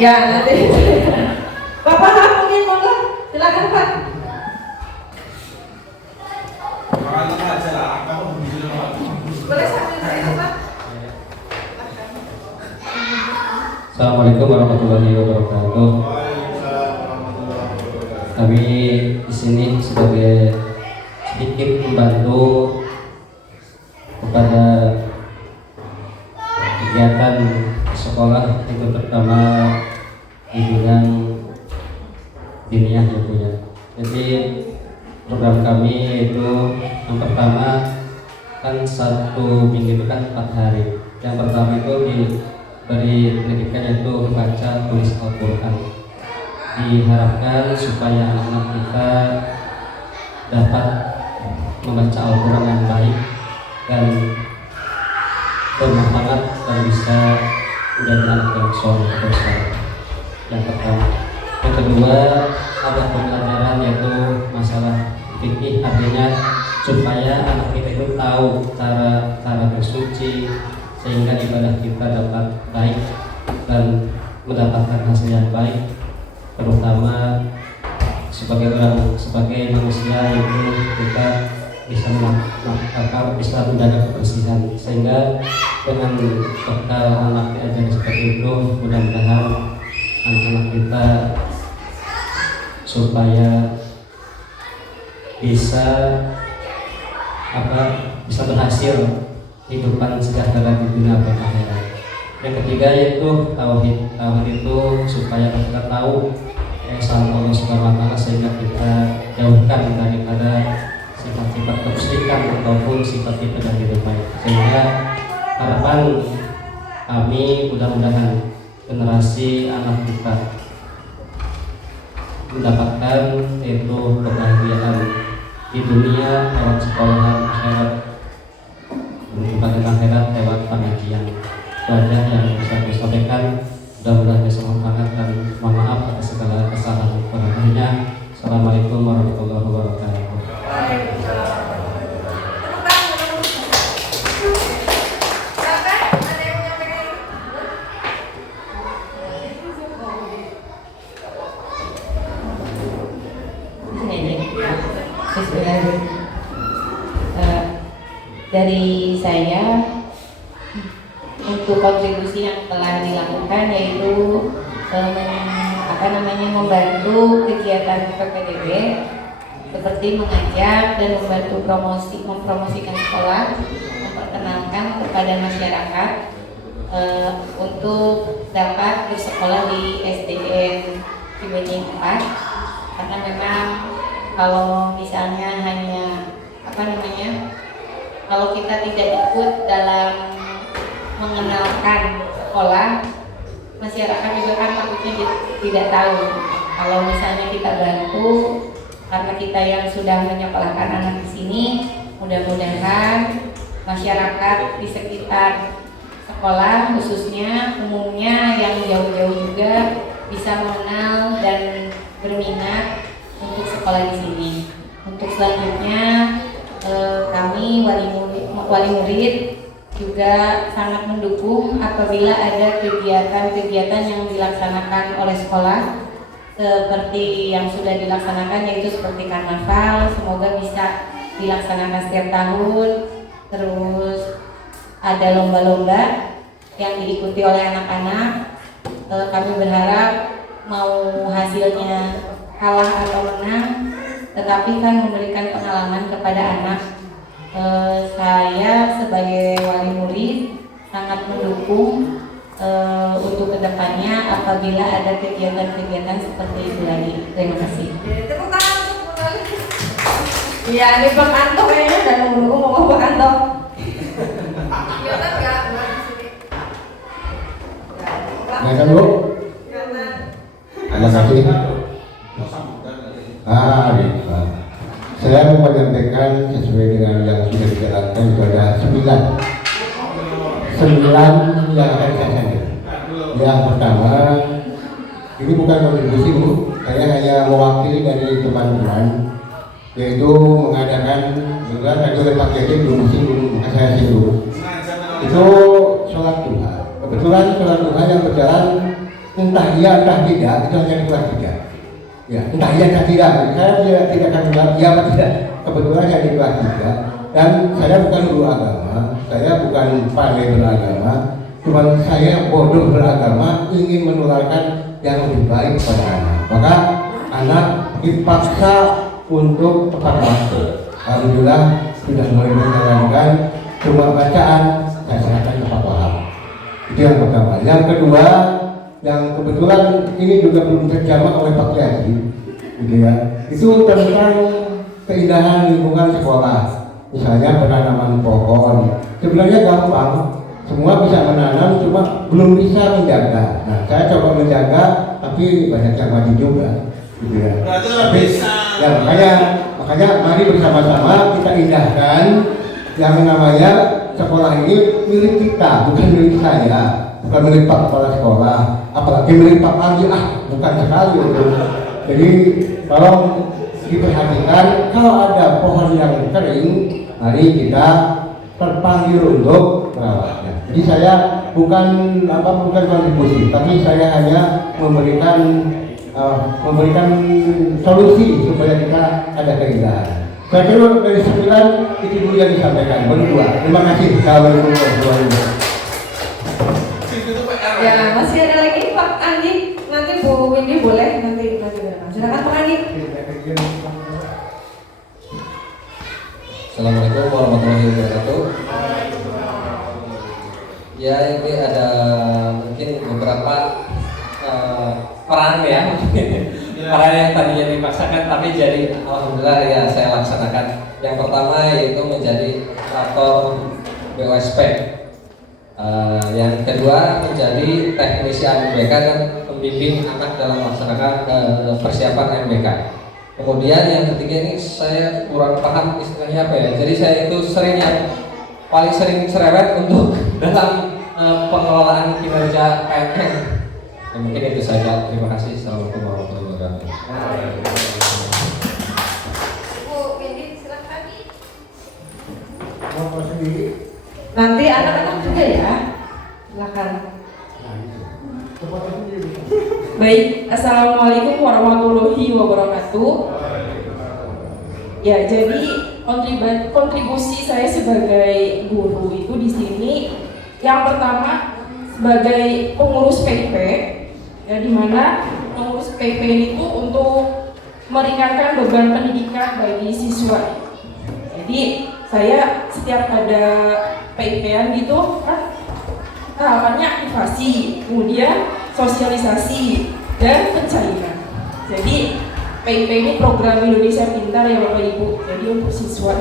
Ya nanti Bapak mungkin monggo, silakan Pak. Boleh sambil saya Pak. Assalamualaikum warahmatullahi wabarakatuh. Kami di sini sebagai sedikit membantu kepada kegiatan sekolah itu pertama di bidang diniyah ya Bu ya. Jadi program kami itu yang pertama kan 1 minggu itu kan 4 hari. Yang pertama itu diberi pendidikan yaitu membaca tulis Al-Quran. Diharapkan supaya anak-anak kita dapat membaca Al-Quran yang baik dan bermanfaat dan bisa menjadi anak yang soleh atau saleh. Yang pertama. Yang kedua, ada pembelajaran yaitu masalah fikih, artinya supaya anak kita itu tahu cara bersuci sehingga ibadah kita dapat baik dan mendapatkan hasil yang baik, terutama sebagai manusia itu kita bisa menjaga kebersihan, sehingga dengan bekal anak diajari seperti itu mudah-mudahan anak-anak kita supaya bisa berhasil kehidupan sejahtera di dunia dan akhirat. Yang ketiga yaitu tauhid. Tauhid itu supaya kita tahu sama Allah Subhanahu wa taala sehingga kita jauhkan daripada sifat-sifat kemusyrikan ataupun sifat-sifat yang tidak baik. Sehingga harapan kami mudah-mudahan generasi anak kita mendapatkan yaitu kebahagiaan di dunia lewat sekolahan, akhirat pada akhirat lewat pengajian. Banyak yang bisa saya sampaikan, mudah-mudahan bisa bermanfaat dan mohon maaf atas segala kesalahan kurang-kurangnya. Assalamualaikum warahmatullahi wabarakatuh. Dari saya untuk kontribusi yang telah dilakukan yaitu membantu kegiatan PPDB seperti mengajak dan mempromosikan sekolah, memperkenalkan kepada masyarakat untuk dapat bersekolah di SDN Cibenying 4, karena memang kalau misalnya hanya kalau kita tidak ikut dalam mengenalkan sekolah, masyarakat juga kan takutnya tidak tahu. Kalau misalnya kita bantu, karena kita yang sudah menyekolahkan anak di sini, mudah-mudahan masyarakat di sekitar sekolah, khususnya umumnya yang jauh-jauh juga bisa mengenal dan berminat untuk sekolah di sini. Untuk selanjutnya kami wali murid juga sangat mendukung apabila ada kegiatan-kegiatan yang dilaksanakan oleh sekolah seperti yang sudah dilaksanakan, yaitu seperti karnaval, semoga bisa dilaksanakan setiap tahun. Terus ada lomba-lomba yang diikuti oleh anak-anak. Kami berharap mau hasilnya kalah atau menang, tetapi kan memberikan pengalaman kepada anak. Saya sebagai wali murid sangat mendukung untuk kedepannya apabila ada kegiatan-kegiatan seperti itu lagi. Terima kasih. Tepuk tangan untuk Iya, ini Pak Anto kayaknya dan nunggu ngomong Pak Anto. Kelihatan nggak? Kelihatan Bu? Ada satu. Gitu. Saya mau menyampaikan sesuai dengan yang sudah dijalankan itu ada 9 yang akan saya sampaikan. Yang pertama, ini bukan kontribusi Bu, saya hanya mewakili dari teman-teman, yaitu mengadakan juga tadi oleh Pak Jadi belum saya singgung. Itu sholat duha. Kebetulan sholat duha yang berjalan entah iya entah tidak itu hanya di kelas 3. Ya, entah iya entah tidak. Saya tidak akan bilang iya atau tidak. Kebetulan saya di kelas 3 dan saya bukan guru agama, saya bukan pandai beragama, cuma saya bodoh beragama ingin menularkan yang lebih baik kepada anak. Maka anak dipaksa untuk tepat waktu. Alhamdulillah sudah mulai menjalankan cuma bacaan, saya serahkan ke Pak Wahab. Itu yang pertama. Yang kedua, yang kebetulan ini juga belum terjamah oleh Pak Yadi, gitu ya. Itu tentang keindahan lingkungan sekolah. Misalnya penanaman pohon. Sebenarnya gampang, semua bisa menanam, cuma belum bisa menjaga. Nah, saya coba menjaga, tapi banyak yang mati juga, gitu ya. Tapi, ya makanya mari bersama-sama kita indahkan yang namanya sekolah ini milik kita, bukan milik saya, bukan milik Pak Kepala Sekolah, apalagi milik Pak Panji, bukan sekali itu. Jadi tolong diperhatikan, kalau ada pohon yang kering, mari kita terpanggil untuk merawatnya. Jadi saya bukan kontribusi, tapi saya hanya memberikan solusi supaya kita ada keindahan. Saya kira dari 9 itu dulu yang disampaikan, berdua. Terima kasih. Assalamualaikum warahmatullahi wabarakatuh. Ya, masih ada lagi Pak Andi. Nanti Bu Windy boleh nanti silakan Pak Andi. Assalamualaikum warahmatullahi wabarakatuh. Ya, ini ada mungkin beberapa peran ya Karena yang tadinya dipaksakan tapi jadi alhamdulillah ya saya laksanakan. Yang pertama yaitu menjadi operator BOSP. Yang kedua menjadi teknisi MBK dan membimbing anak dalam melaksanakan persiapan MBK. Kemudian yang ketiga ini saya kurang paham istilahnya apa ya. Jadi saya itu paling sering cerewet untuk dalam pengelolaan kinerja PNN. Ya, mungkin itu saja. Terima kasih. Assalamualaikum warahmatullahi wabarakatuh. Bu Windy silakan. Nanti anak-anak juga ya. Silakan. Baik, assalamualaikum warahmatullahi wabarakatuh. Ya, jadi kontribusi saya sebagai guru itu di sini yang pertama sebagai pengurus PIP, ya, di mana pengurus PIP itu untuk meringankan beban pendidikan bagi siswa. Jadi saya setiap ada PIP-an gitu kan tahapannya aktivasi, kemudian sosialisasi dan pencairan. Jadi PIP ini program Indonesia Pintar ya Bapak Ibu. Jadi untuk siswa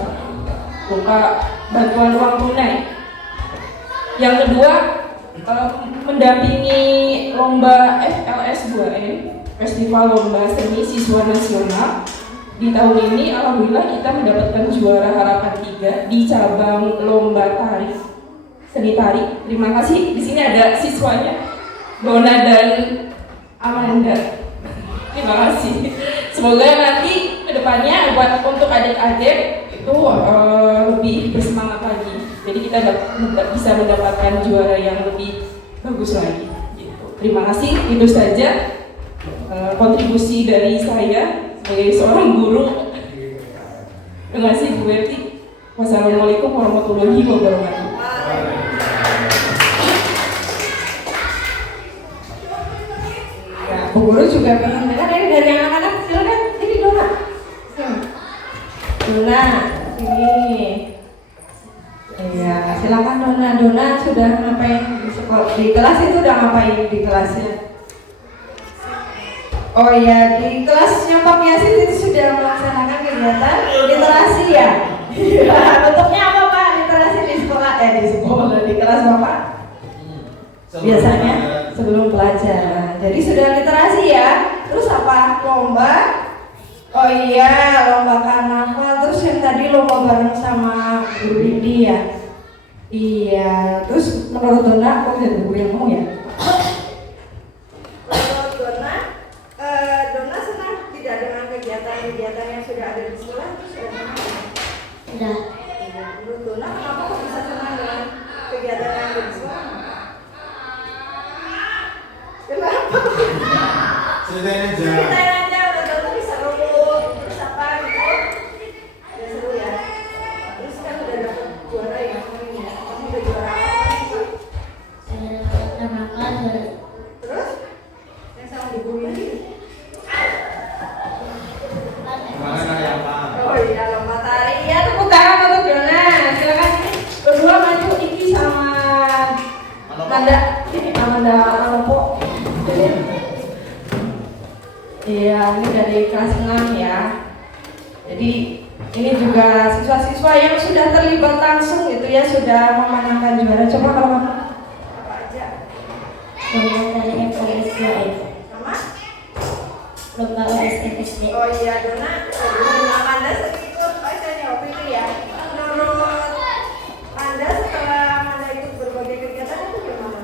berupa bantuan uang tunai. Yang kedua mendampingi lomba FLS 2N, Festival Lomba Seni Siswa Nasional. Di tahun ini alhamdulillah kita mendapatkan juara harapan 3 di cabang lomba tari, seni tari. Terima kasih. Di sini ada siswanya, Dona dan Amanda. Terima kasih. Semoga nanti kedepannya untuk adik-adik itu lebih bersemangat lagi. Jadi kita bisa mendapatkan juara yang lebih bagus lagi. Gitu. Terima kasih. Itu saja kontribusi dari saya sebagai seorang guru. Terima kasih Bu Berti. Wassalamualaikum warahmatullahi wabarakatuh. Ya, Bu Guru juga pengen dengar dari anak-anak. Silakan, ini Dona. Dona, ini. Iya, silakan Dona. Dona sudah ngapain di sekolah? Di kelas itu udah ngapain di kelasnya? Oh iya, di kelasnya Pak Yasin itu sudah melaksanakan kegiatan literasi ya? Bentuknya apa Pak literasi di sekolah? Di kelas Bapak? Biasanya sebelum pelajaran. Jadi sudah literasi ya? Terus apa? Lomba? Oh iya, lomba karnaval. Terus yang tadi lomba bareng sama Guru Windy ya? Iya, terus menurut Dona, kok ada guru yang mau ya? Menurut Dona senang tidak dengan kegiatan-kegiatan yang sudah ada di sekolah? Itu sudah senang ya? Sudah. Menurut Dona, kenapa kok bisa senang dengan kegiatan yang ada di sekolah? Kenapa? Ceritain aja, udah tahu bisa rumput, terus apa gitu. Udah seru ya? Terus kan udah dapet juara ya kemarin ya? Kamu udah juara apa itu? Terus? Yang sama di bumi ini? Oh iya, lomba tari. Ya, tepuk tangan untuk Dona. Silakan ini berdua maju Iki sama Amanda. Ini Amanda Manopo. Iya, ini dari kelas 6 ya. Jadi ini juga siswa-siswa yang sudah terlibat langsung gitu ya, sudah memenangkan juara. Coba kalau kamu apa aja? Lomba tari FLS 2N. Sama? Lomba OSFSD. Oh iya, Dona. Amanda sering ikut OSN-nya waktu itu ya. Menurut Anda setelah Amanda ikut berbagai kegiatan itu gimana?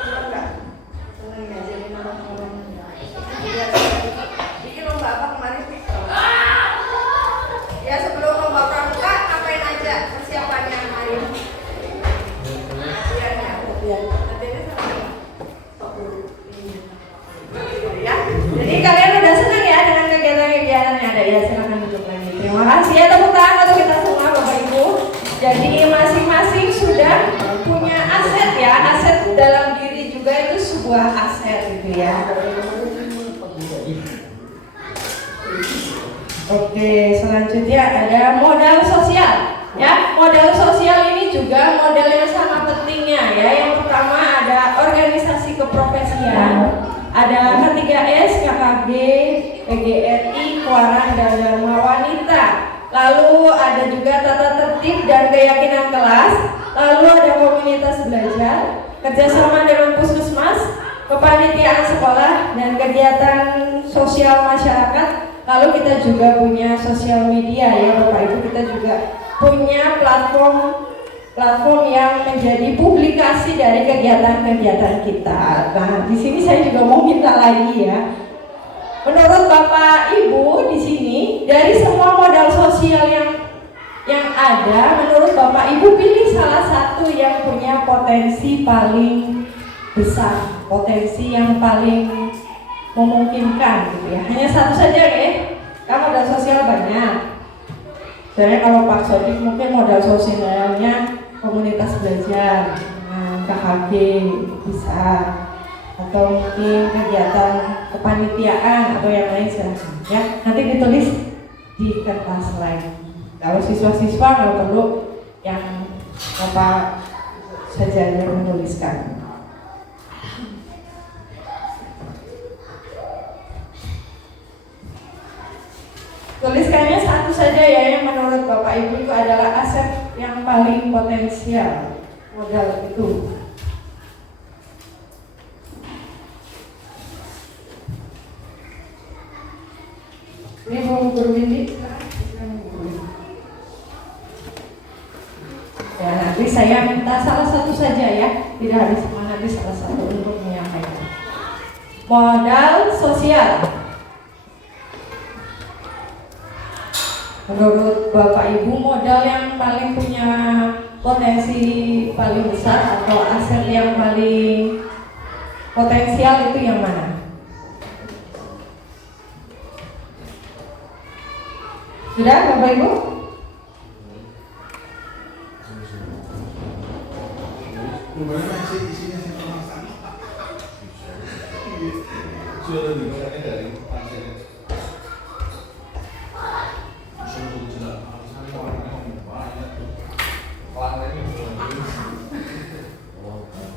Senang nggak? Senang ya, jadi nolong-nolong. Bikin lomba apa kemarin? Ya sebelum lomba pramuka ngapain aja persiapannya kemarin? Latihannya sama Pak Guru. Ya. Jadi kalian udah senang ya dengan kegiatan-kegiatan yang ada ya, silakan duduk lagi. Terima kasih ya, tepuk tangan untuk kita semua Bapak Ibu. Jadi masing-masing sudah punya aset ya, aset dalam diri juga itu sebuah aset gitu ya. Oke, selanjutnya ada modal sosial. Ya, modal sosial ini juga modal yang sangat pentingnya ya. Yang pertama ada organisasi keprofesian, Ada K3S, KKG, PGRI, Kuarang, dan Dharma Wanita. Lalu ada juga tata tertib dan keyakinan kelas. Lalu ada komunitas belajar, kerjasama dengan puskesmas, kepanitiaan sekolah, dan kegiatan sosial masyarakat. Lalu kita juga punya sosial media ya Bapak Ibu, kita juga punya platform yang menjadi publikasi dari kegiatan-kegiatan kita. Nah, di sini saya juga mau minta lagi ya. Menurut Bapak Ibu di sini, dari semua modal sosial yang ada, menurut Bapak Ibu pilih salah satu yang punya potensi paling besar, potensi yang paling memungkinkan gitu ya. Hanya satu saja ya. Kan modal sosial banyak. Sebenarnya kalau Pak Sodik mungkin modal sosialnya komunitas belajar, KKG bisa, atau mungkin kegiatan kepanitiaan atau yang lain silahkan ya. Nanti ditulis di kertas lain. Kalau siswa-siswa kalau perlu yang apa saja yang menuliskan. Tuliskannya satu saja ya yang menurut Bapak Ibu itu adalah aset yang paling potensial modal itu. Ini mau berwindi. Ya nanti saya minta salah satu saja ya, tidak harus semua, nanti salah satu untuk menyampaikan. Modal sosial. Menurut Bapak Ibu modal yang paling punya potensi paling besar atau aset yang paling potensial itu yang mana? Sudah Bapak Ibu?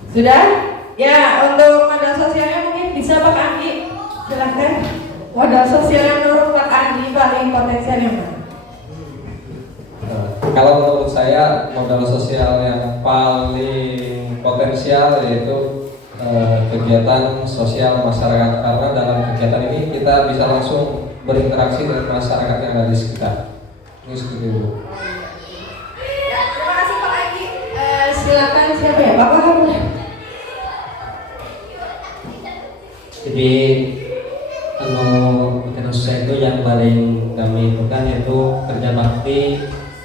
Sudah? Ya, untuk modal sosialnya mungkin bisa Pak Andi. Silahkan. Modal sosial yang menurut Pak Andi paling potensial yang mana? Kalau menurut saya modal sosial yang paling potensial yaitu kegiatan sosial masyarakat, karena dalam kegiatan ini kita bisa langsung berinteraksi dengan masyarakat yang ada di sekitar. Ini seperti itu. Ya, terima kasih Pak Andi. Silakan siapa ya Bapak kamu? Jadi kalau kegiatan sosial itu yang paling kami lakukan yaitu kerja bakti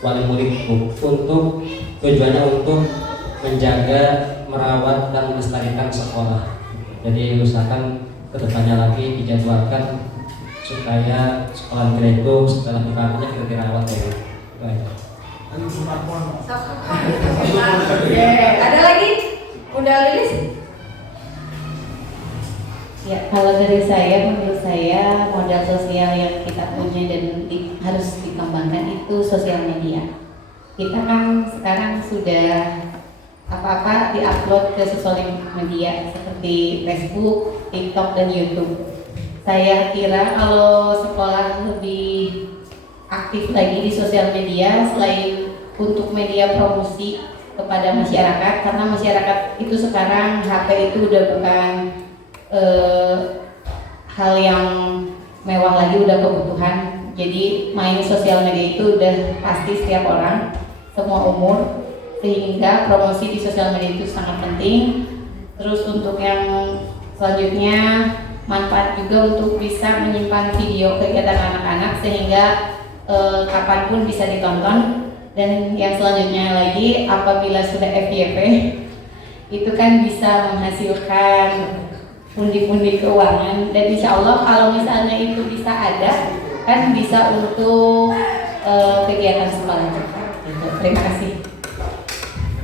wali murid untuk tujuannya untuk menjaga, merawat dan melestarikan sekolah. Jadi usahakan kedepannya lagi dijadwalkan supaya sekolah kita itu setelah dibangunnya kita dirawat ya. Ada lagi? Bunda Lilis? Ya, kalau dari saya, menurut saya modal sosial yang kita punya dan harus dikembangkan itu sosial media. Kita kan sekarang sudah apa-apa diupload ke sosial media seperti Facebook, TikTok, dan YouTube. Saya kira kalau sekolah lebih aktif lagi di sosial media selain untuk media promosi kepada masyarakat, karena masyarakat itu sekarang HP itu udah bukan hal yang mewah lagi, udah kebutuhan. Jadi main sosial media itu udah pasti setiap orang, semua umur, sehingga promosi di sosial media itu sangat penting. Terus untuk yang selanjutnya, manfaat juga untuk bisa menyimpan video kegiatan anak-anak sehingga kapanpun bisa ditonton. Dan yang selanjutnya lagi, apabila sudah FYP itu kan bisa menghasilkan pundi-pundi keuangan, dan insya Allah kalau misalnya itu bisa ada, kan bisa untuk kegiatan sekolah kita. Terima kasih.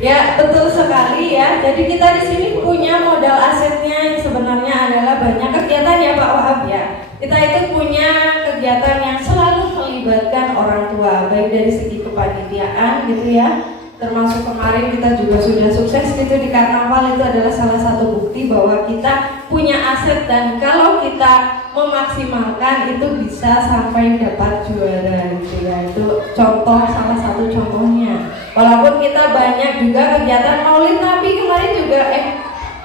Ya, betul sekali ya. Jadi kita di sini punya modal asetnya yang sebenarnya adalah banyak kegiatan ya Pak Wahab ya. Kita itu punya kegiatan yang selalu melibatkan orang tua, baik dari segi kepanitiaan gitu ya, termasuk kemarin kita juga sudah sukses gitu di karnaval. Itu adalah salah satu bukti bahwa kita punya aset, dan kalau kita memaksimalkan itu bisa sampai dapat juara gitu ya. Itu contoh, salah satu contohnya. Walaupun kita banyak juga kegiatan Maulid Nabi kemarin juga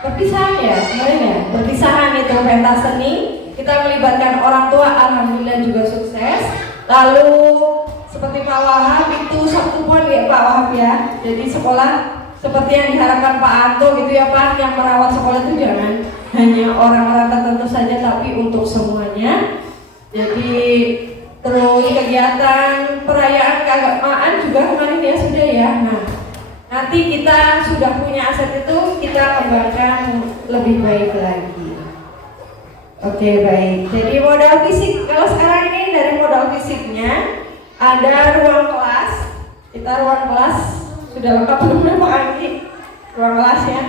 perpisahan ya kemarin ya, perpisahan itu pentas seni, kita melibatkan orang tua, alhamdulillah juga sukses. Lalu seperti Pak Wahab itu Sabtu Pon ya Pak Wahab ya. Jadi sekolah seperti yang diharapkan Pak Anto gitu ya Pak, yang merawat sekolah itu jangan hanya orang-orang tertentu saja tapi untuk semuanya. Jadi terus kegiatan perayaan keagamaan juga kemarin ya sudah ya. Nah, nanti kita sudah punya aset itu, kita kembangkan lebih baik lagi. Oke, baik. Jadi modal fisik, kalau sekarang ini dari modal fisiknya ada ruang kelas. Kita ruang kelas sudah lengkap belum Pak Anggi? Ruang kelas ya?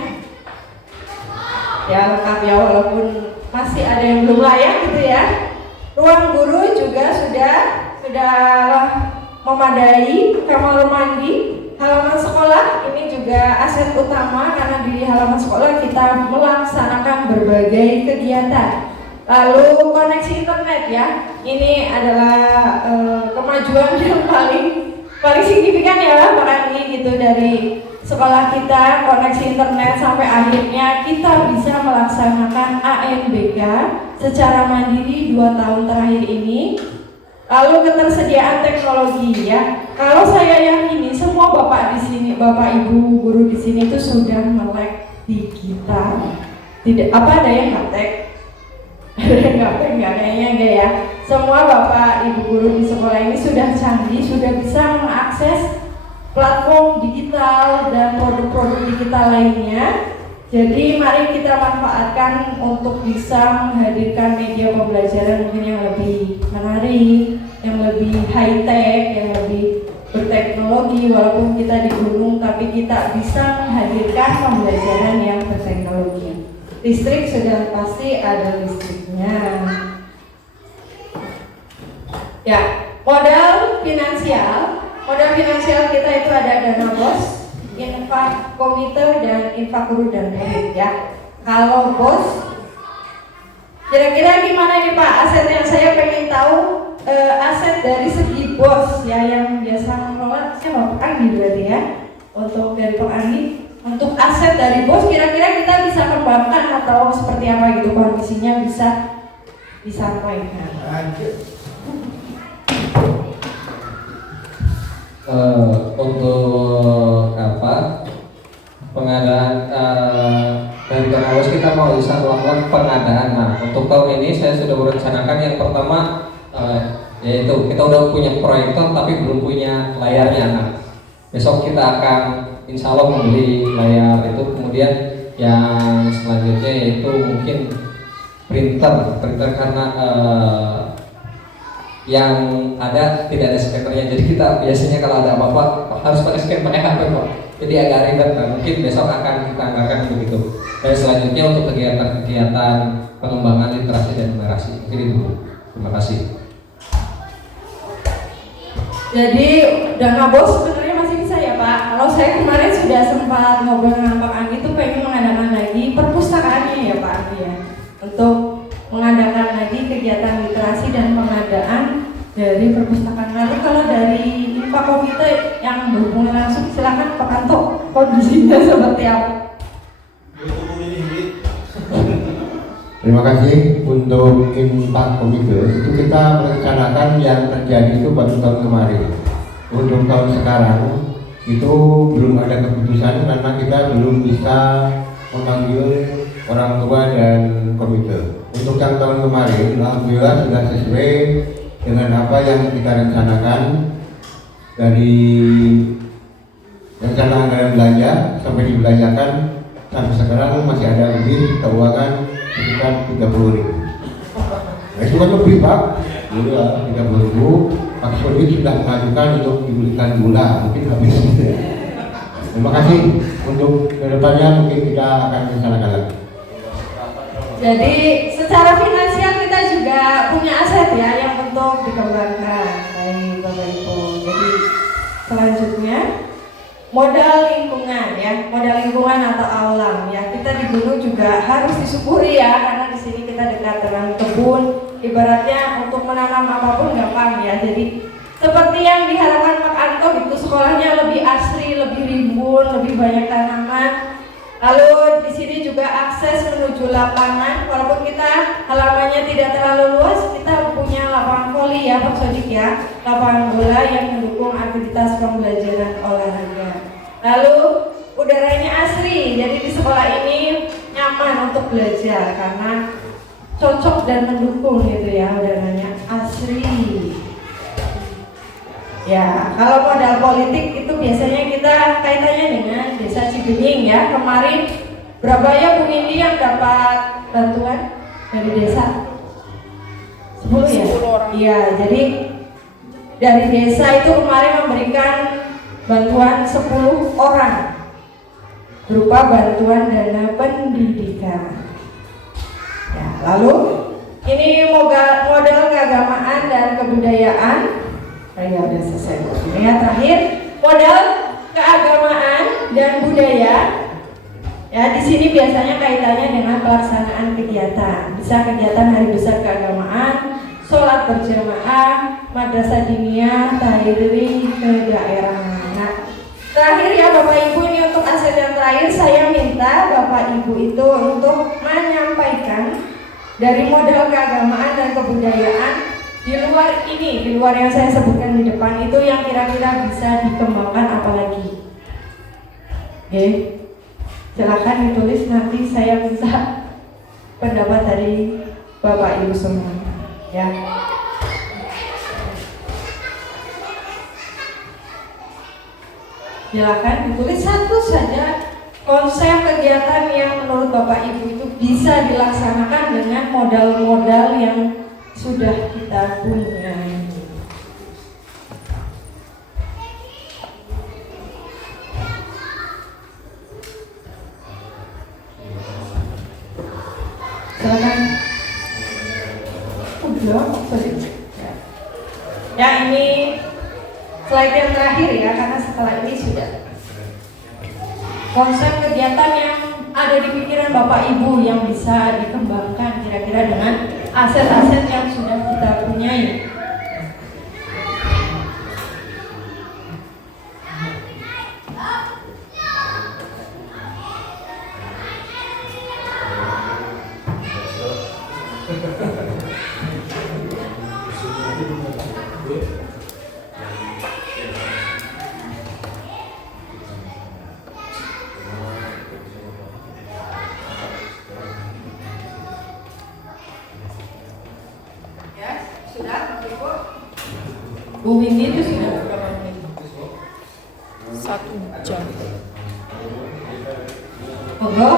Ya lengkap ya, walaupun masih ada yang belum layak gitu ya. Ruang guru juga sudah memadai. Kamar mandi, halaman sekolah ini juga aset utama karena di halaman sekolah kita melaksanakan berbagai kegiatan. Lalu koneksi internet ya, ini adalah kemajuan yang paling signifikan ya Pak Andi gitu dari sekolah kita, koneksi internet sampai akhirnya kita bisa melaksanakan ANBK secara mandiri 2 tahun terakhir ini. Lalu ketersediaan teknologi ya, kalau saya yakini semua bapak di sini, bapak ibu guru di sini itu sudah melek digital. Tidak ada yang ngetek. Enggak kayaknya enggak ya. Semua bapak ibu guru di sekolah ini sudah canggih, sudah bisa mengakses platform digital dan produk-produk digital lainnya. Jadi mari kita manfaatkan untuk bisa menghadirkan media pembelajaran mungkin yang lebih menarik, yang lebih high tech, yang lebih berteknologi. Walaupun kita di gunung tapi kita bisa menghadirkan pembelajaran yang berteknologi. Listrik sudah pasti ada listriknya. Ya, modal finansial kita itu ada dana BOS, infak komite dan infak guru dan murid ya. Kalau BOS, kira-kira gimana nih Pak asetnya? Saya pengen tahu aset dari segi BOS ya yang biasa mengelola siapa Pak Anggi berarti ya. Untuk dari Pak Anggi, untuk aset dari BOS kira-kira kita bisa kembangkan atau seperti apa gitu kondisinya bisa disampaikan. Untuk pengadaan dari Pengawas kita mau bisa melakukan pengadaan. Nah, untuk tahun ini saya sudah merencanakan yang pertama yaitu kita udah punya proyektor tapi belum punya layarnya. Nah, besok kita akan insya Allah membeli layar itu. Kemudian yang selanjutnya yaitu mungkin printer karena yang ada tidak ada scannernya, jadi kita biasanya kalau ada apa-apa harus pakai scan pakai HP kok, jadi agak ribet. Nah, mungkin besok akan kita anggarkan begitu. Dan selanjutnya untuk kegiatan pengembangan literasi dan numerasi mungkin itu. Terima kasih. Jadi dana BOS sebenarnya masih bisa ya Pak. Kalau saya kemarin sudah sempat ngobrol dengan Pak Anggi itu pengen mengadakan lagi perpustakaannya ya Pak Anggi ya, untuk mengadakan lagi kegiatan literasi dan pengadaan dari perpustakaan. Lalu kalau dari infak komite yang berhubungan langsung silakan Pak Anto, kondisinya seperti apa? Terima kasih. Untuk infak komite itu kita merencanakan yang terjadi itu baru tahun kemarin. Untuk tahun sekarang itu belum ada keputusan karena kita belum bisa memanggil orang tua dan komite. Untuk yang tahun kemarin, alhamdulillah sudah sesuai dengan apa yang kita rencanakan dari rencana anggaran belanja sampai dibelanjakan. Sampai sekarang masih ada lebih keuangan sekitar 30.000. Nah, itu kan lebih Pak, ya 30.000. Pak Sodit sudah mengajukan untuk dibelikan gula, mungkin habis. Terima kasih. Untuk kedepannya mungkin kita akan rencanakan lagi. Jadi secara finansial kita juga punya aset ya yang untuk dikembangkan. Baik Bapak Ibu. Jadi selanjutnya modal lingkungan ya, modal lingkungan atau alam ya. Kita di gunung juga harus disyukuri ya, karena di sini kita dekat dengan kebun. Ibaratnya untuk menanam apapun gampang ya. Jadi seperti yang diharapkan Pak Anto gitu, sekolahnya lebih asri, lebih rimbun, lebih banyak tanaman. Lalu di sini juga akses menuju lapangan, walaupun kita halamannya tidak terlalu luas, kita punya lapangan voli ya Pak Sodik ya, lapangan bola yang mendukung aktivitas pembelajaran olahraga. Lalu udaranya asri, jadi di sekolah ini nyaman untuk belajar karena cocok dan mendukung gitu ya, udaranya asri. Ya, kalau modal politik itu biasanya kita kaitannya dengan Desa Cibenying ya. Kemarin berapa ya Bu Indi yang dapat bantuan dari desa? 10 ya? 10 orang. Iya, jadi dari desa itu kemarin memberikan bantuan 10 orang berupa bantuan dana pendidikan. Ya, lalu ini modal keagamaan dan kebudayaan. Ya udah selesai. Ini yang terakhir, modal keagamaan dan budaya. Ya, di sini biasanya kaitannya dengan pelaksanaan kegiatan. Bisa kegiatan hari besar keagamaan, sholat berjamaah, madrasah diniyah, tahlilan ke daerah mana. Terakhir ya Bapak Ibu, ini untuk aset yang terakhir saya minta Bapak Ibu itu untuk menyampaikan dari modal keagamaan dan kebudayaan di luar ini, di luar yang saya sebutkan di depan itu yang kira-kira bisa dikembangkan apalagi. Oke, silakan ditulis, nanti saya minta pendapat dari Bapak Ibu semua. Ya. Silakan ditulis satu saja konsep kegiatan yang menurut Bapak Ibu itu bisa dilaksanakan dengan modal-modal yang sudah kita punya. Silakan. Udah, sorry. Ya, ini slide yang terakhir ya, karena setelah ini sudah konsep kegiatan yang ada di pikiran Bapak Ibu yang bisa dikembangkan kira-kira dengan aset-aset yang sudah kita punyai. Bu Windy itu sudah berapa menit? 1 jam. Monggo.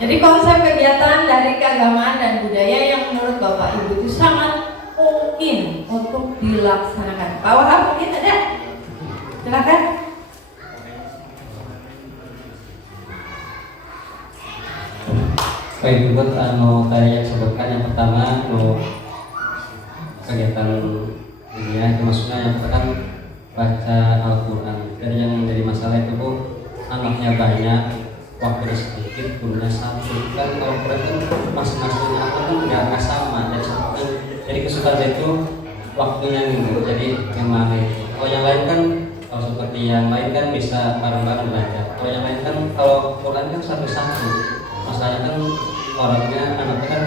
Jadi konsep kegiatan dari keagamaan dan budaya yang menurut Bapak Ibu itu sangat mungkin untuk dilaksanakan. Pak Wahab mungkin ada? Silakan. Baik, berikut tadi yang sebutkan yang pertama kegiatan dunia itu maksudnya yang pertama baca Al-Quran. Dan yang menjadi masalah itu Bu, anaknya banyak, waktunya sedikit, gurunya satu. Kan kalau Quran kan masing-masing anak kan nggak sama. Jadi kesukaan itu waktunya minggu. Jadi memang kalau yang lain kan, kalau seperti yang lain kan bisa bareng-bareng belajar. Kalau yang lain kan, kalau Quran kan satu-satu. Masalahnya kan orangnya, anaknya kan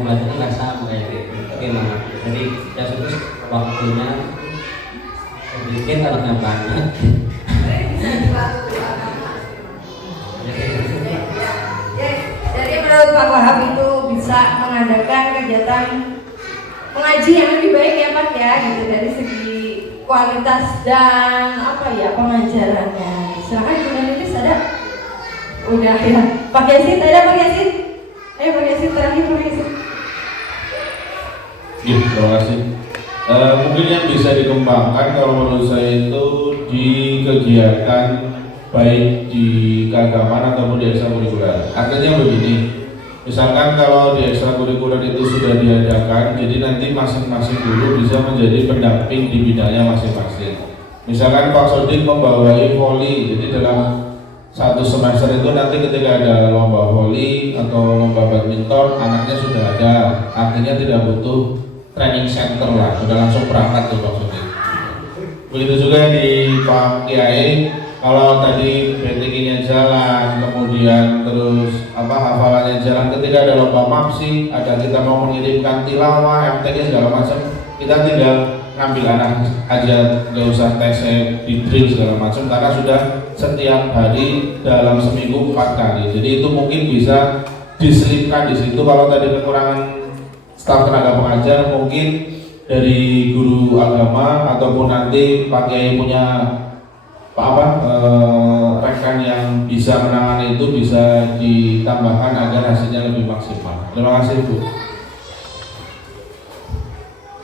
belajarnya nggak sama kayak gitu. Gimana? Jadi ya terus waktunya sedikit, anaknya banyak. Jadi menurut Pak Wahab itu bisa mengadakan kegiatan mengaji yang lebih baik ya Pak ya, gitu dari segi kualitas dan pengajarannya. Silahkan jurnalis ada? Udah ya. Pak Yasin ada, Pak Yasin? Pak Yasin terakhir, Pak Yasin. Ya, terima kasih. Mungkin yang bisa dikembangkan kalau menurut saya itu di kegiatan baik di keagamaan ataupun di ekstrakurikuler. Artinya begini, misalkan kalau di ekstrakurikuler itu sudah diadakan, jadi nanti masing-masing guru bisa menjadi pendamping di bidangnya masing-masing. Misalkan Pak Sodik membawai voli, jadi dalam satu semester itu nanti ketika ada lomba voli atau lomba badminton, anaknya sudah ada, artinya tidak butuh training center lah, sudah langsung berangkat tuh Pak Sodik. Begitu juga di Pak Kiai, kalau tadi BTK-nya jalan, kemudian terus hafalannya jalan, ketika ada lomba mapsi, ada kita mau mengirimkan tilawah, MTQ segala macam, kita tinggal ngambil anak aja, nggak usah tes di drill segala macam, karena sudah setiap hari dalam seminggu 4 kali. Jadi itu mungkin bisa diselipkan di situ. Kalau tadi kekurangan staf tenaga pengajar, mungkin dari guru agama ataupun nanti Pak Kiai punya rekan yang bisa menangani itu, bisa ditambahkan agar hasilnya lebih maksimal. Terima kasih Bu.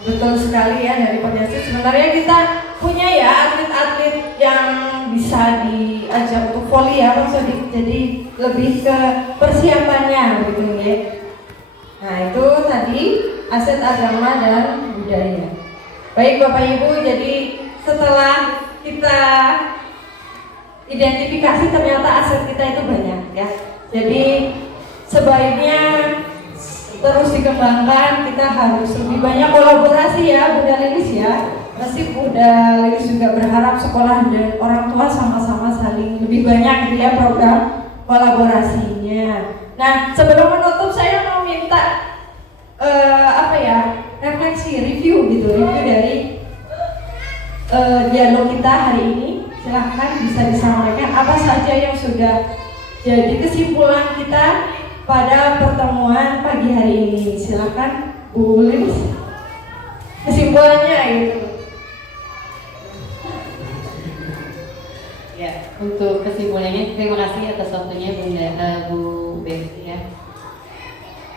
Betul sekali ya dari Pak Yasin. Sebenarnya kita punya ya atlet-atlet yang bisa diajak untuk voli ya Pak Sodik. Jadi lebih ke persiapannya begitu ya. Nah itu tadi aset agama dan budaya. Baik Bapak Ibu, jadi setelah kita identifikasi ternyata aset kita itu banyak ya. Jadi sebaiknya terus dikembangkan, kita harus lebih banyak kolaborasi ya Bunda Lilis ya. Pasti Bunda Lilis juga berharap sekolah dan orang tua sama-sama saling lebih banyak gitu ya program kolaborasinya. Nah sebelum menutup saya mau minta refleksi, review dari dialog kita hari ini. Silahkan bisa disampaikan apa saja yang sudah jadi kesimpulan kita pada pertemuan pagi hari ini. Silakan Bu Lilis, kesimpulannya itu. Ya, untuk kesimpulannya terima kasih atas waktunya Bu Besti ya.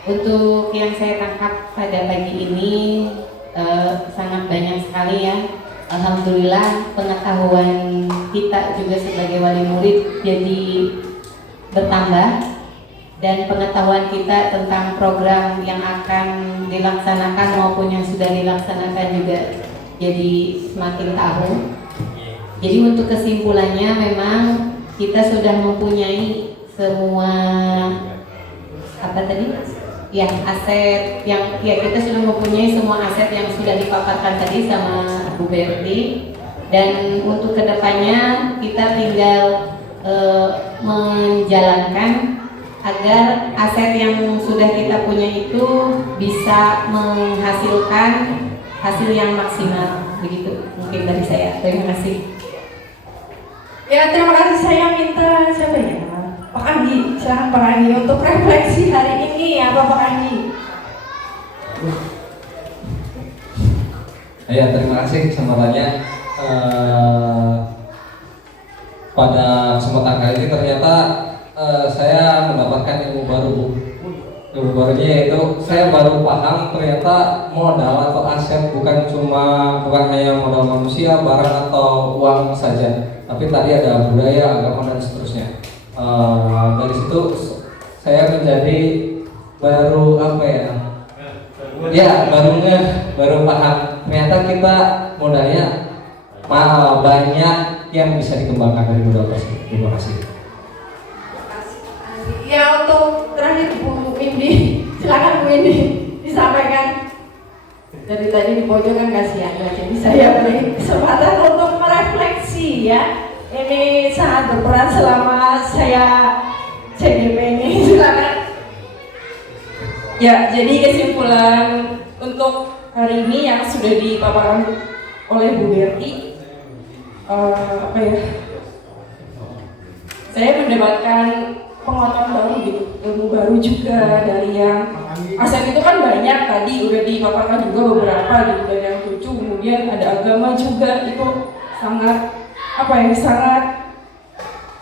Untuk yang saya tangkap pada pagi ini sangat banyak sekali ya. Alhamdulillah pengetahuan kita juga sebagai wali murid jadi bertambah. Dan pengetahuan kita tentang program yang akan dilaksanakan maupun yang sudah dilaksanakan juga jadi semakin tahu. Jadi untuk kesimpulannya memang kita sudah mempunyai semua aset yang kita sudah mempunyai semua aset yang sudah dipaparkan tadi sama Bu Berti. Dan untuk kedepannya kita tinggal menjalankan agar aset yang sudah kita punya itu bisa menghasilkan hasil yang maksimal. Begitu mungkin dari saya. Terima kasih. Ya terima kasih. Saya minta siapa ya? Pak Anggi, silahkan Pak Anggi untuk refleksi hari ini ya Pak Anggi. Ya terima kasih kesempatannya. Pada kesempatan kali ini ternyata saya mendapatkan ilmu baru. Ilmu barunya yaitu saya baru paham ternyata modal atau aset bukan hanya modal manusia, barang atau uang saja, tapi tadi ada budaya, agama dan seterusnya. Dari situ saya menjadi baru baru paham ternyata kita modalnya banyak yang bisa dikembangkan dari modal tersebut. Terima kasih. Ya untuk terakhir Bu Windy, silakan Bu Windy disampaikan. Dari tadi di pojok kan kasihan, jadi saya beri kesempatan untuk merefleksi ya. Ini sangat berperan selama saya CDP ini. Silakan. Ya, jadi kesimpulan untuk hari ini yang sudah dipaparkan oleh Bu Berti, saya mendapatkan pengetahuan baru gitu, ilmu baru juga dari yang aset itu kan banyak tadi udah dipaparkan juga beberapa gitu, dan yang lucu kemudian ada agama juga, itu sangat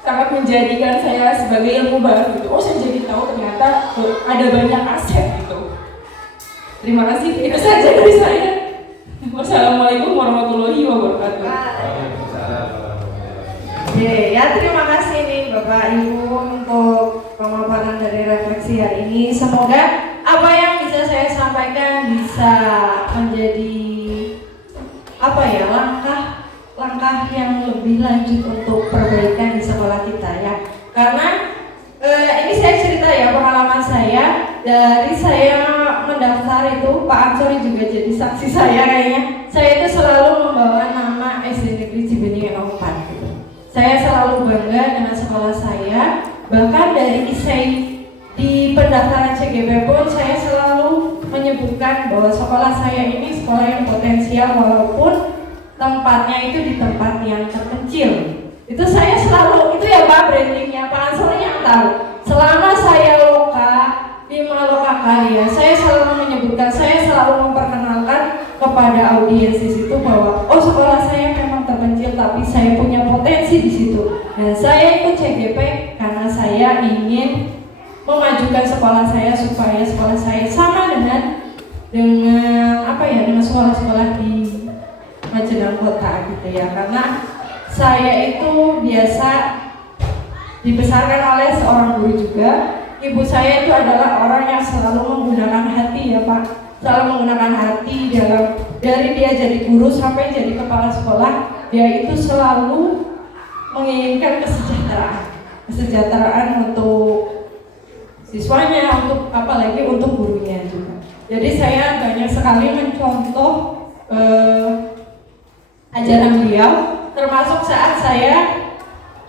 sangat menjadikan saya sebagai ilmu baru gitu. Oh saya jadi tahu ternyata ada banyak aset gitu. Terima kasih, itu saja dari saya. Wassalamualaikum warahmatullahi wabarakatuh. Oke, ya terima kasih nih Bapak Ibu untuk pemaparan dari refleksi hari ini. Semoga apa yang bisa saya sampaikan bisa menjadi langkah langkah yang lebih lanjut untuk perbaikan di sekolah kita ya. Karena ini saya cerita ya pengalaman saya dari saya mendaftar itu, Pak Ansori juga jadi saksi saya kayaknya. Saya itu selalu membawa nama SD Negeri Cibenying 04 gitu. Saya selalu bangga dengan sekolah saya. Bahkan dari isai di pendaftaran CGP pun saya selalu menyebutkan bahwa sekolah saya ini sekolah yang potensial walaupun tempatnya itu di tempat yang terpencil. Itu saya selalu, itu ya Pak brandingnya, Pak Ansori yang tahu. Selama saya loka, 5 loka karya, saya selalu menyebutkan, saya selalu memperkenalkan kepada audiens di situ bahwa oh sekolah saya memang terpencil tapi saya punya potensi di situ. Dan saya ikut CGP karena saya ingin memajukan sekolah saya supaya sekolah saya sama dengan sekolah-sekolah di Majenang Kota gitu ya. Karena saya itu biasa dibesarkan oleh seorang guru juga. Ibu saya itu adalah orang yang selalu menggunakan hati ya Pak, selalu menggunakan hati dari dia jadi guru sampai jadi kepala sekolah. Dia itu selalu menginginkan kesejahteraan untuk siswanya, untuk apalagi untuk gurunya juga. Jadi saya banyak sekali mencontoh ajaran beliau, termasuk saat saya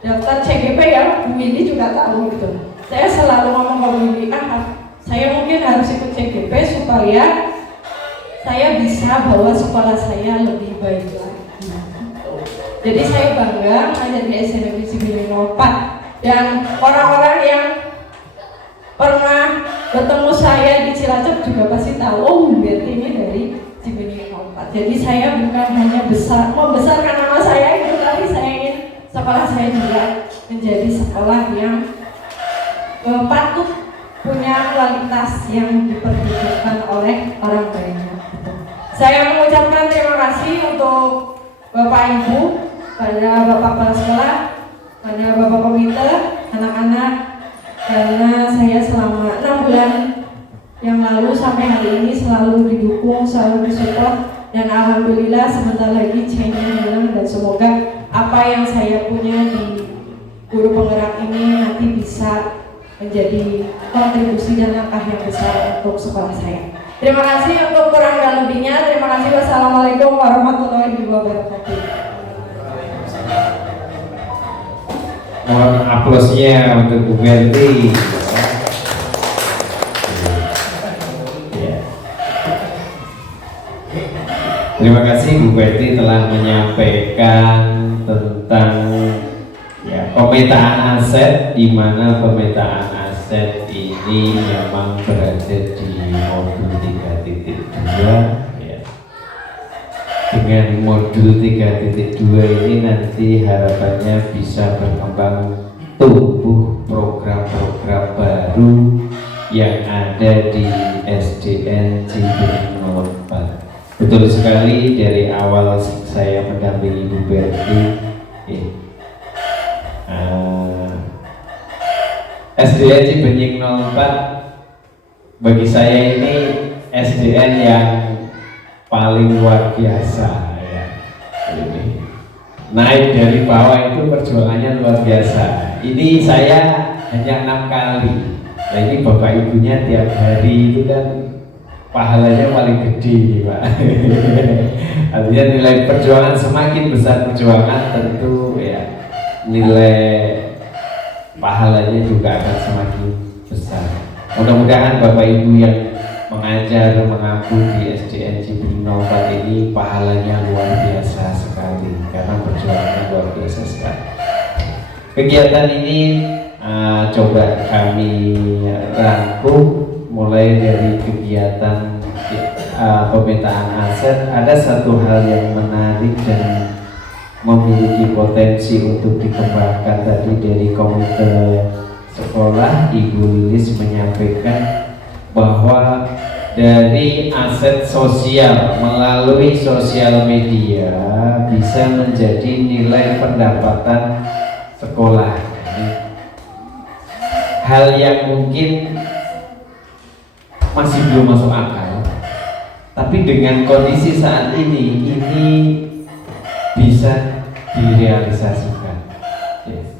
daftar CGP ya, Bu Windy juga tahu gitu. Saya selalu ngomong ke Bu Windy, saya mungkin harus ikut CGP supaya saya bisa bawa sekolah saya lebih baik lagi. Jadi saya bangga menjadi SD Negeri Cibenying 04 dan orang-orang yang pernah bertemu saya di Cilacap juga pasti tahu, oh berarti ini dari Cibenying 04. Jadi saya bukan hanya membesarkan nama saya itu, tapi saya ingin sekolah saya juga menjadi sekolah yang patut punya kualitas yang diperhitungkan oleh orang banyak. Saya mengucapkan terima kasih untuk Bapak Ibu, pada Bapak Kepala Sekolah, pada Bapak Komite, anak-anak, karena saya selama 6 bulan yang lalu sampai hari ini selalu didukung, selalu disupport, dan alhamdulillah sebentar lagi chain-nya hilang dan semoga apa yang saya punya di guru penggerak ini nanti bisa menjadi kontribusi dan langkah yang besar untuk sekolah saya. Terima kasih untuk kurang dan lebihnya. Terima kasih. Wassalamualaikum warahmatullahi wabarakatuh. Mohon aplausnya untuk Bu Berti. Terima kasih Bu Berti telah menyampaikan tentang pemetaan aset, di mana pemetaan aset ini memang berada di modul 3.2 ya. Dengan modul 3.2 ini nanti harapannya bisa berkembang tumbuh program-program baru yang ada di SDN Cibenying 04. Betul sekali, dari awal saya mendampingi Bu Berti SDN Cibenying 04 bagi saya ini SDN yang paling luar biasa ya. Naik dari bawah itu perjuangannya luar biasa. Ini saya hanya 6 kali. Nah ini bapak ibunya tiap hari itu kan pahalanya paling gede Pak. Artinya nilai perjuangan, semakin besar perjuangan tentu ya nilai pahalanya juga akan semakin besar. Mudah-mudahan Bapak Ibu yang mengajar, mengaku di SDN Cibenying 04 ini pahalanya luar biasa sekali karena perjuangannya luar biasa sekali. Kegiatan ini coba kami rangkum mulai dari kegiatan pemetaan aset. Ada satu hal yang menarik dan memiliki potensi untuk dikembangkan tadi dari komite sekolah. Ibu Lilis menyampaikan bahwa dari aset sosial melalui sosial media bisa menjadi nilai pendapatan sekolah. Hal yang mungkin masih belum masuk akal, tapi dengan kondisi saat ini bisa direalisasikan. Yes.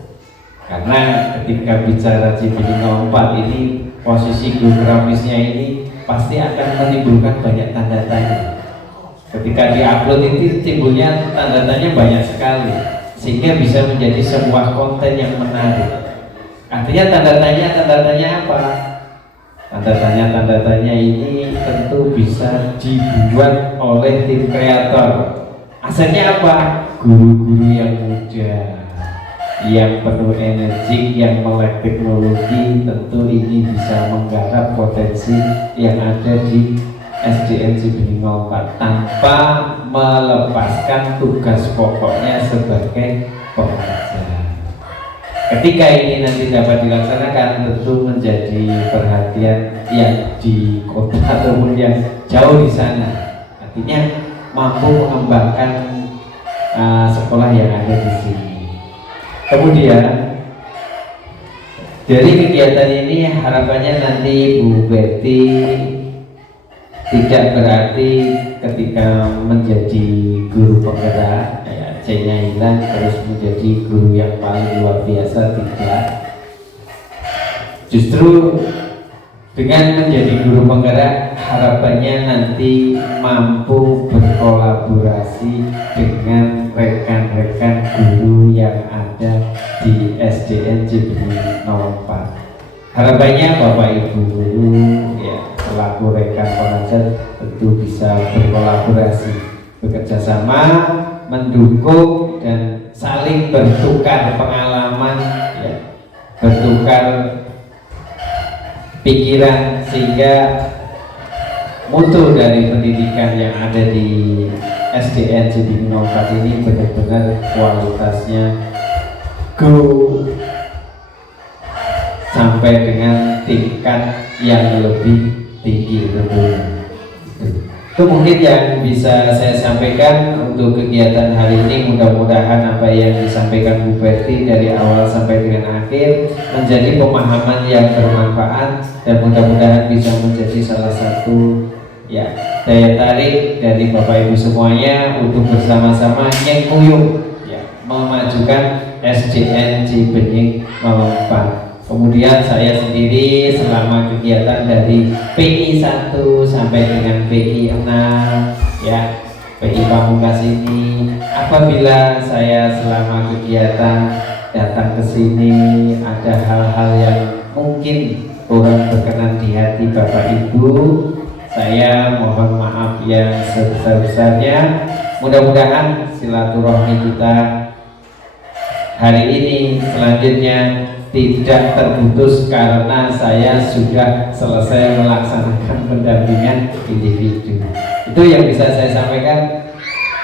Karena ketika bicara Cibenying 04 ini posisi geografisnya ini pasti akan menimbulkan banyak tanda tanya. Ketika diupload itu timbulnya tanda tanya banyak sekali, sehingga bisa menjadi sebuah konten yang menarik. Artinya tanda tanya apa? Tanda tanya ini tentu bisa dibuat oleh tim kreator. Asalnya apa? Guru-guru yang muda, yang penuh energi, yang melek teknologi, tentu ini bisa menggarap potensi yang ada di SDN Cibenying 04 tanpa melepaskan tugas pokoknya sebagai pengajar. Ketika ini nanti dapat dilaksanakan, tentu menjadi perhatian yang di kota ataupun yang jauh di sana. Artinya mampu mengembangkan sekolah yang ada di sini. Kemudian dari kegiatan ini harapannya nanti Bu Betty tidak berarti ketika menjadi guru penggerak ya, C-nya hilang terus menjadi guru yang paling luar biasa, tidak. Justru dengan menjadi guru penggerak harapannya nanti mampu berkolaborasi dengan rekan-rekan guru yang ada di SDN Cibenying 04. Harapannya Bapak Ibu guru ya selaku rekan pengajar tentu bisa berkolaborasi, bekerja sama, mendukung dan saling bertukar pengalaman ya, bertukar pikiran sehingga mutu dari pendidikan yang ada di SDN Cibenying 04 ini benar-benar kualitasnya go sampai dengan tingkat yang lebih tinggi tentunya. Itu mungkin yang bisa saya sampaikan untuk kegiatan hari ini. Mudah-mudahan apa yang disampaikan Bu Betty dari awal sampai dengan akhir menjadi pemahaman yang bermanfaat dan mudah-mudahan bisa menjadi salah satu ya daya tarik dari Bapak Ibu semuanya untuk bersama-sama nyengkuyung ya memajukan SDN Cibenying 04. Kemudian saya sendiri selama kegiatan dari PI 1 sampai dengan PI 6 ya, PI Pamungkas ini, apabila saya selama kegiatan datang ke sini ada hal-hal yang mungkin kurang berkenan di hati Bapak Ibu, saya mohon maaf yang sebesar-besarnya. Mudah-mudahan silaturahmi kita hari ini selanjutnya tidak terputus karena saya sudah selesai melaksanakan pendampingan individu. Itu yang bisa saya sampaikan.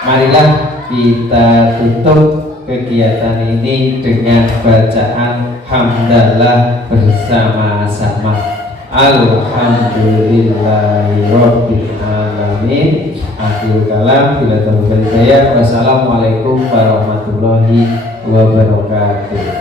Marilah kita tutup kegiatan ini dengan bacaan hamdalah bersama-sama. Alhamdulillahirabbil alamin. Akhirul kalam, bila taufiq hidayah. Wassalamualaikum warahmatullahi wabarakatuh.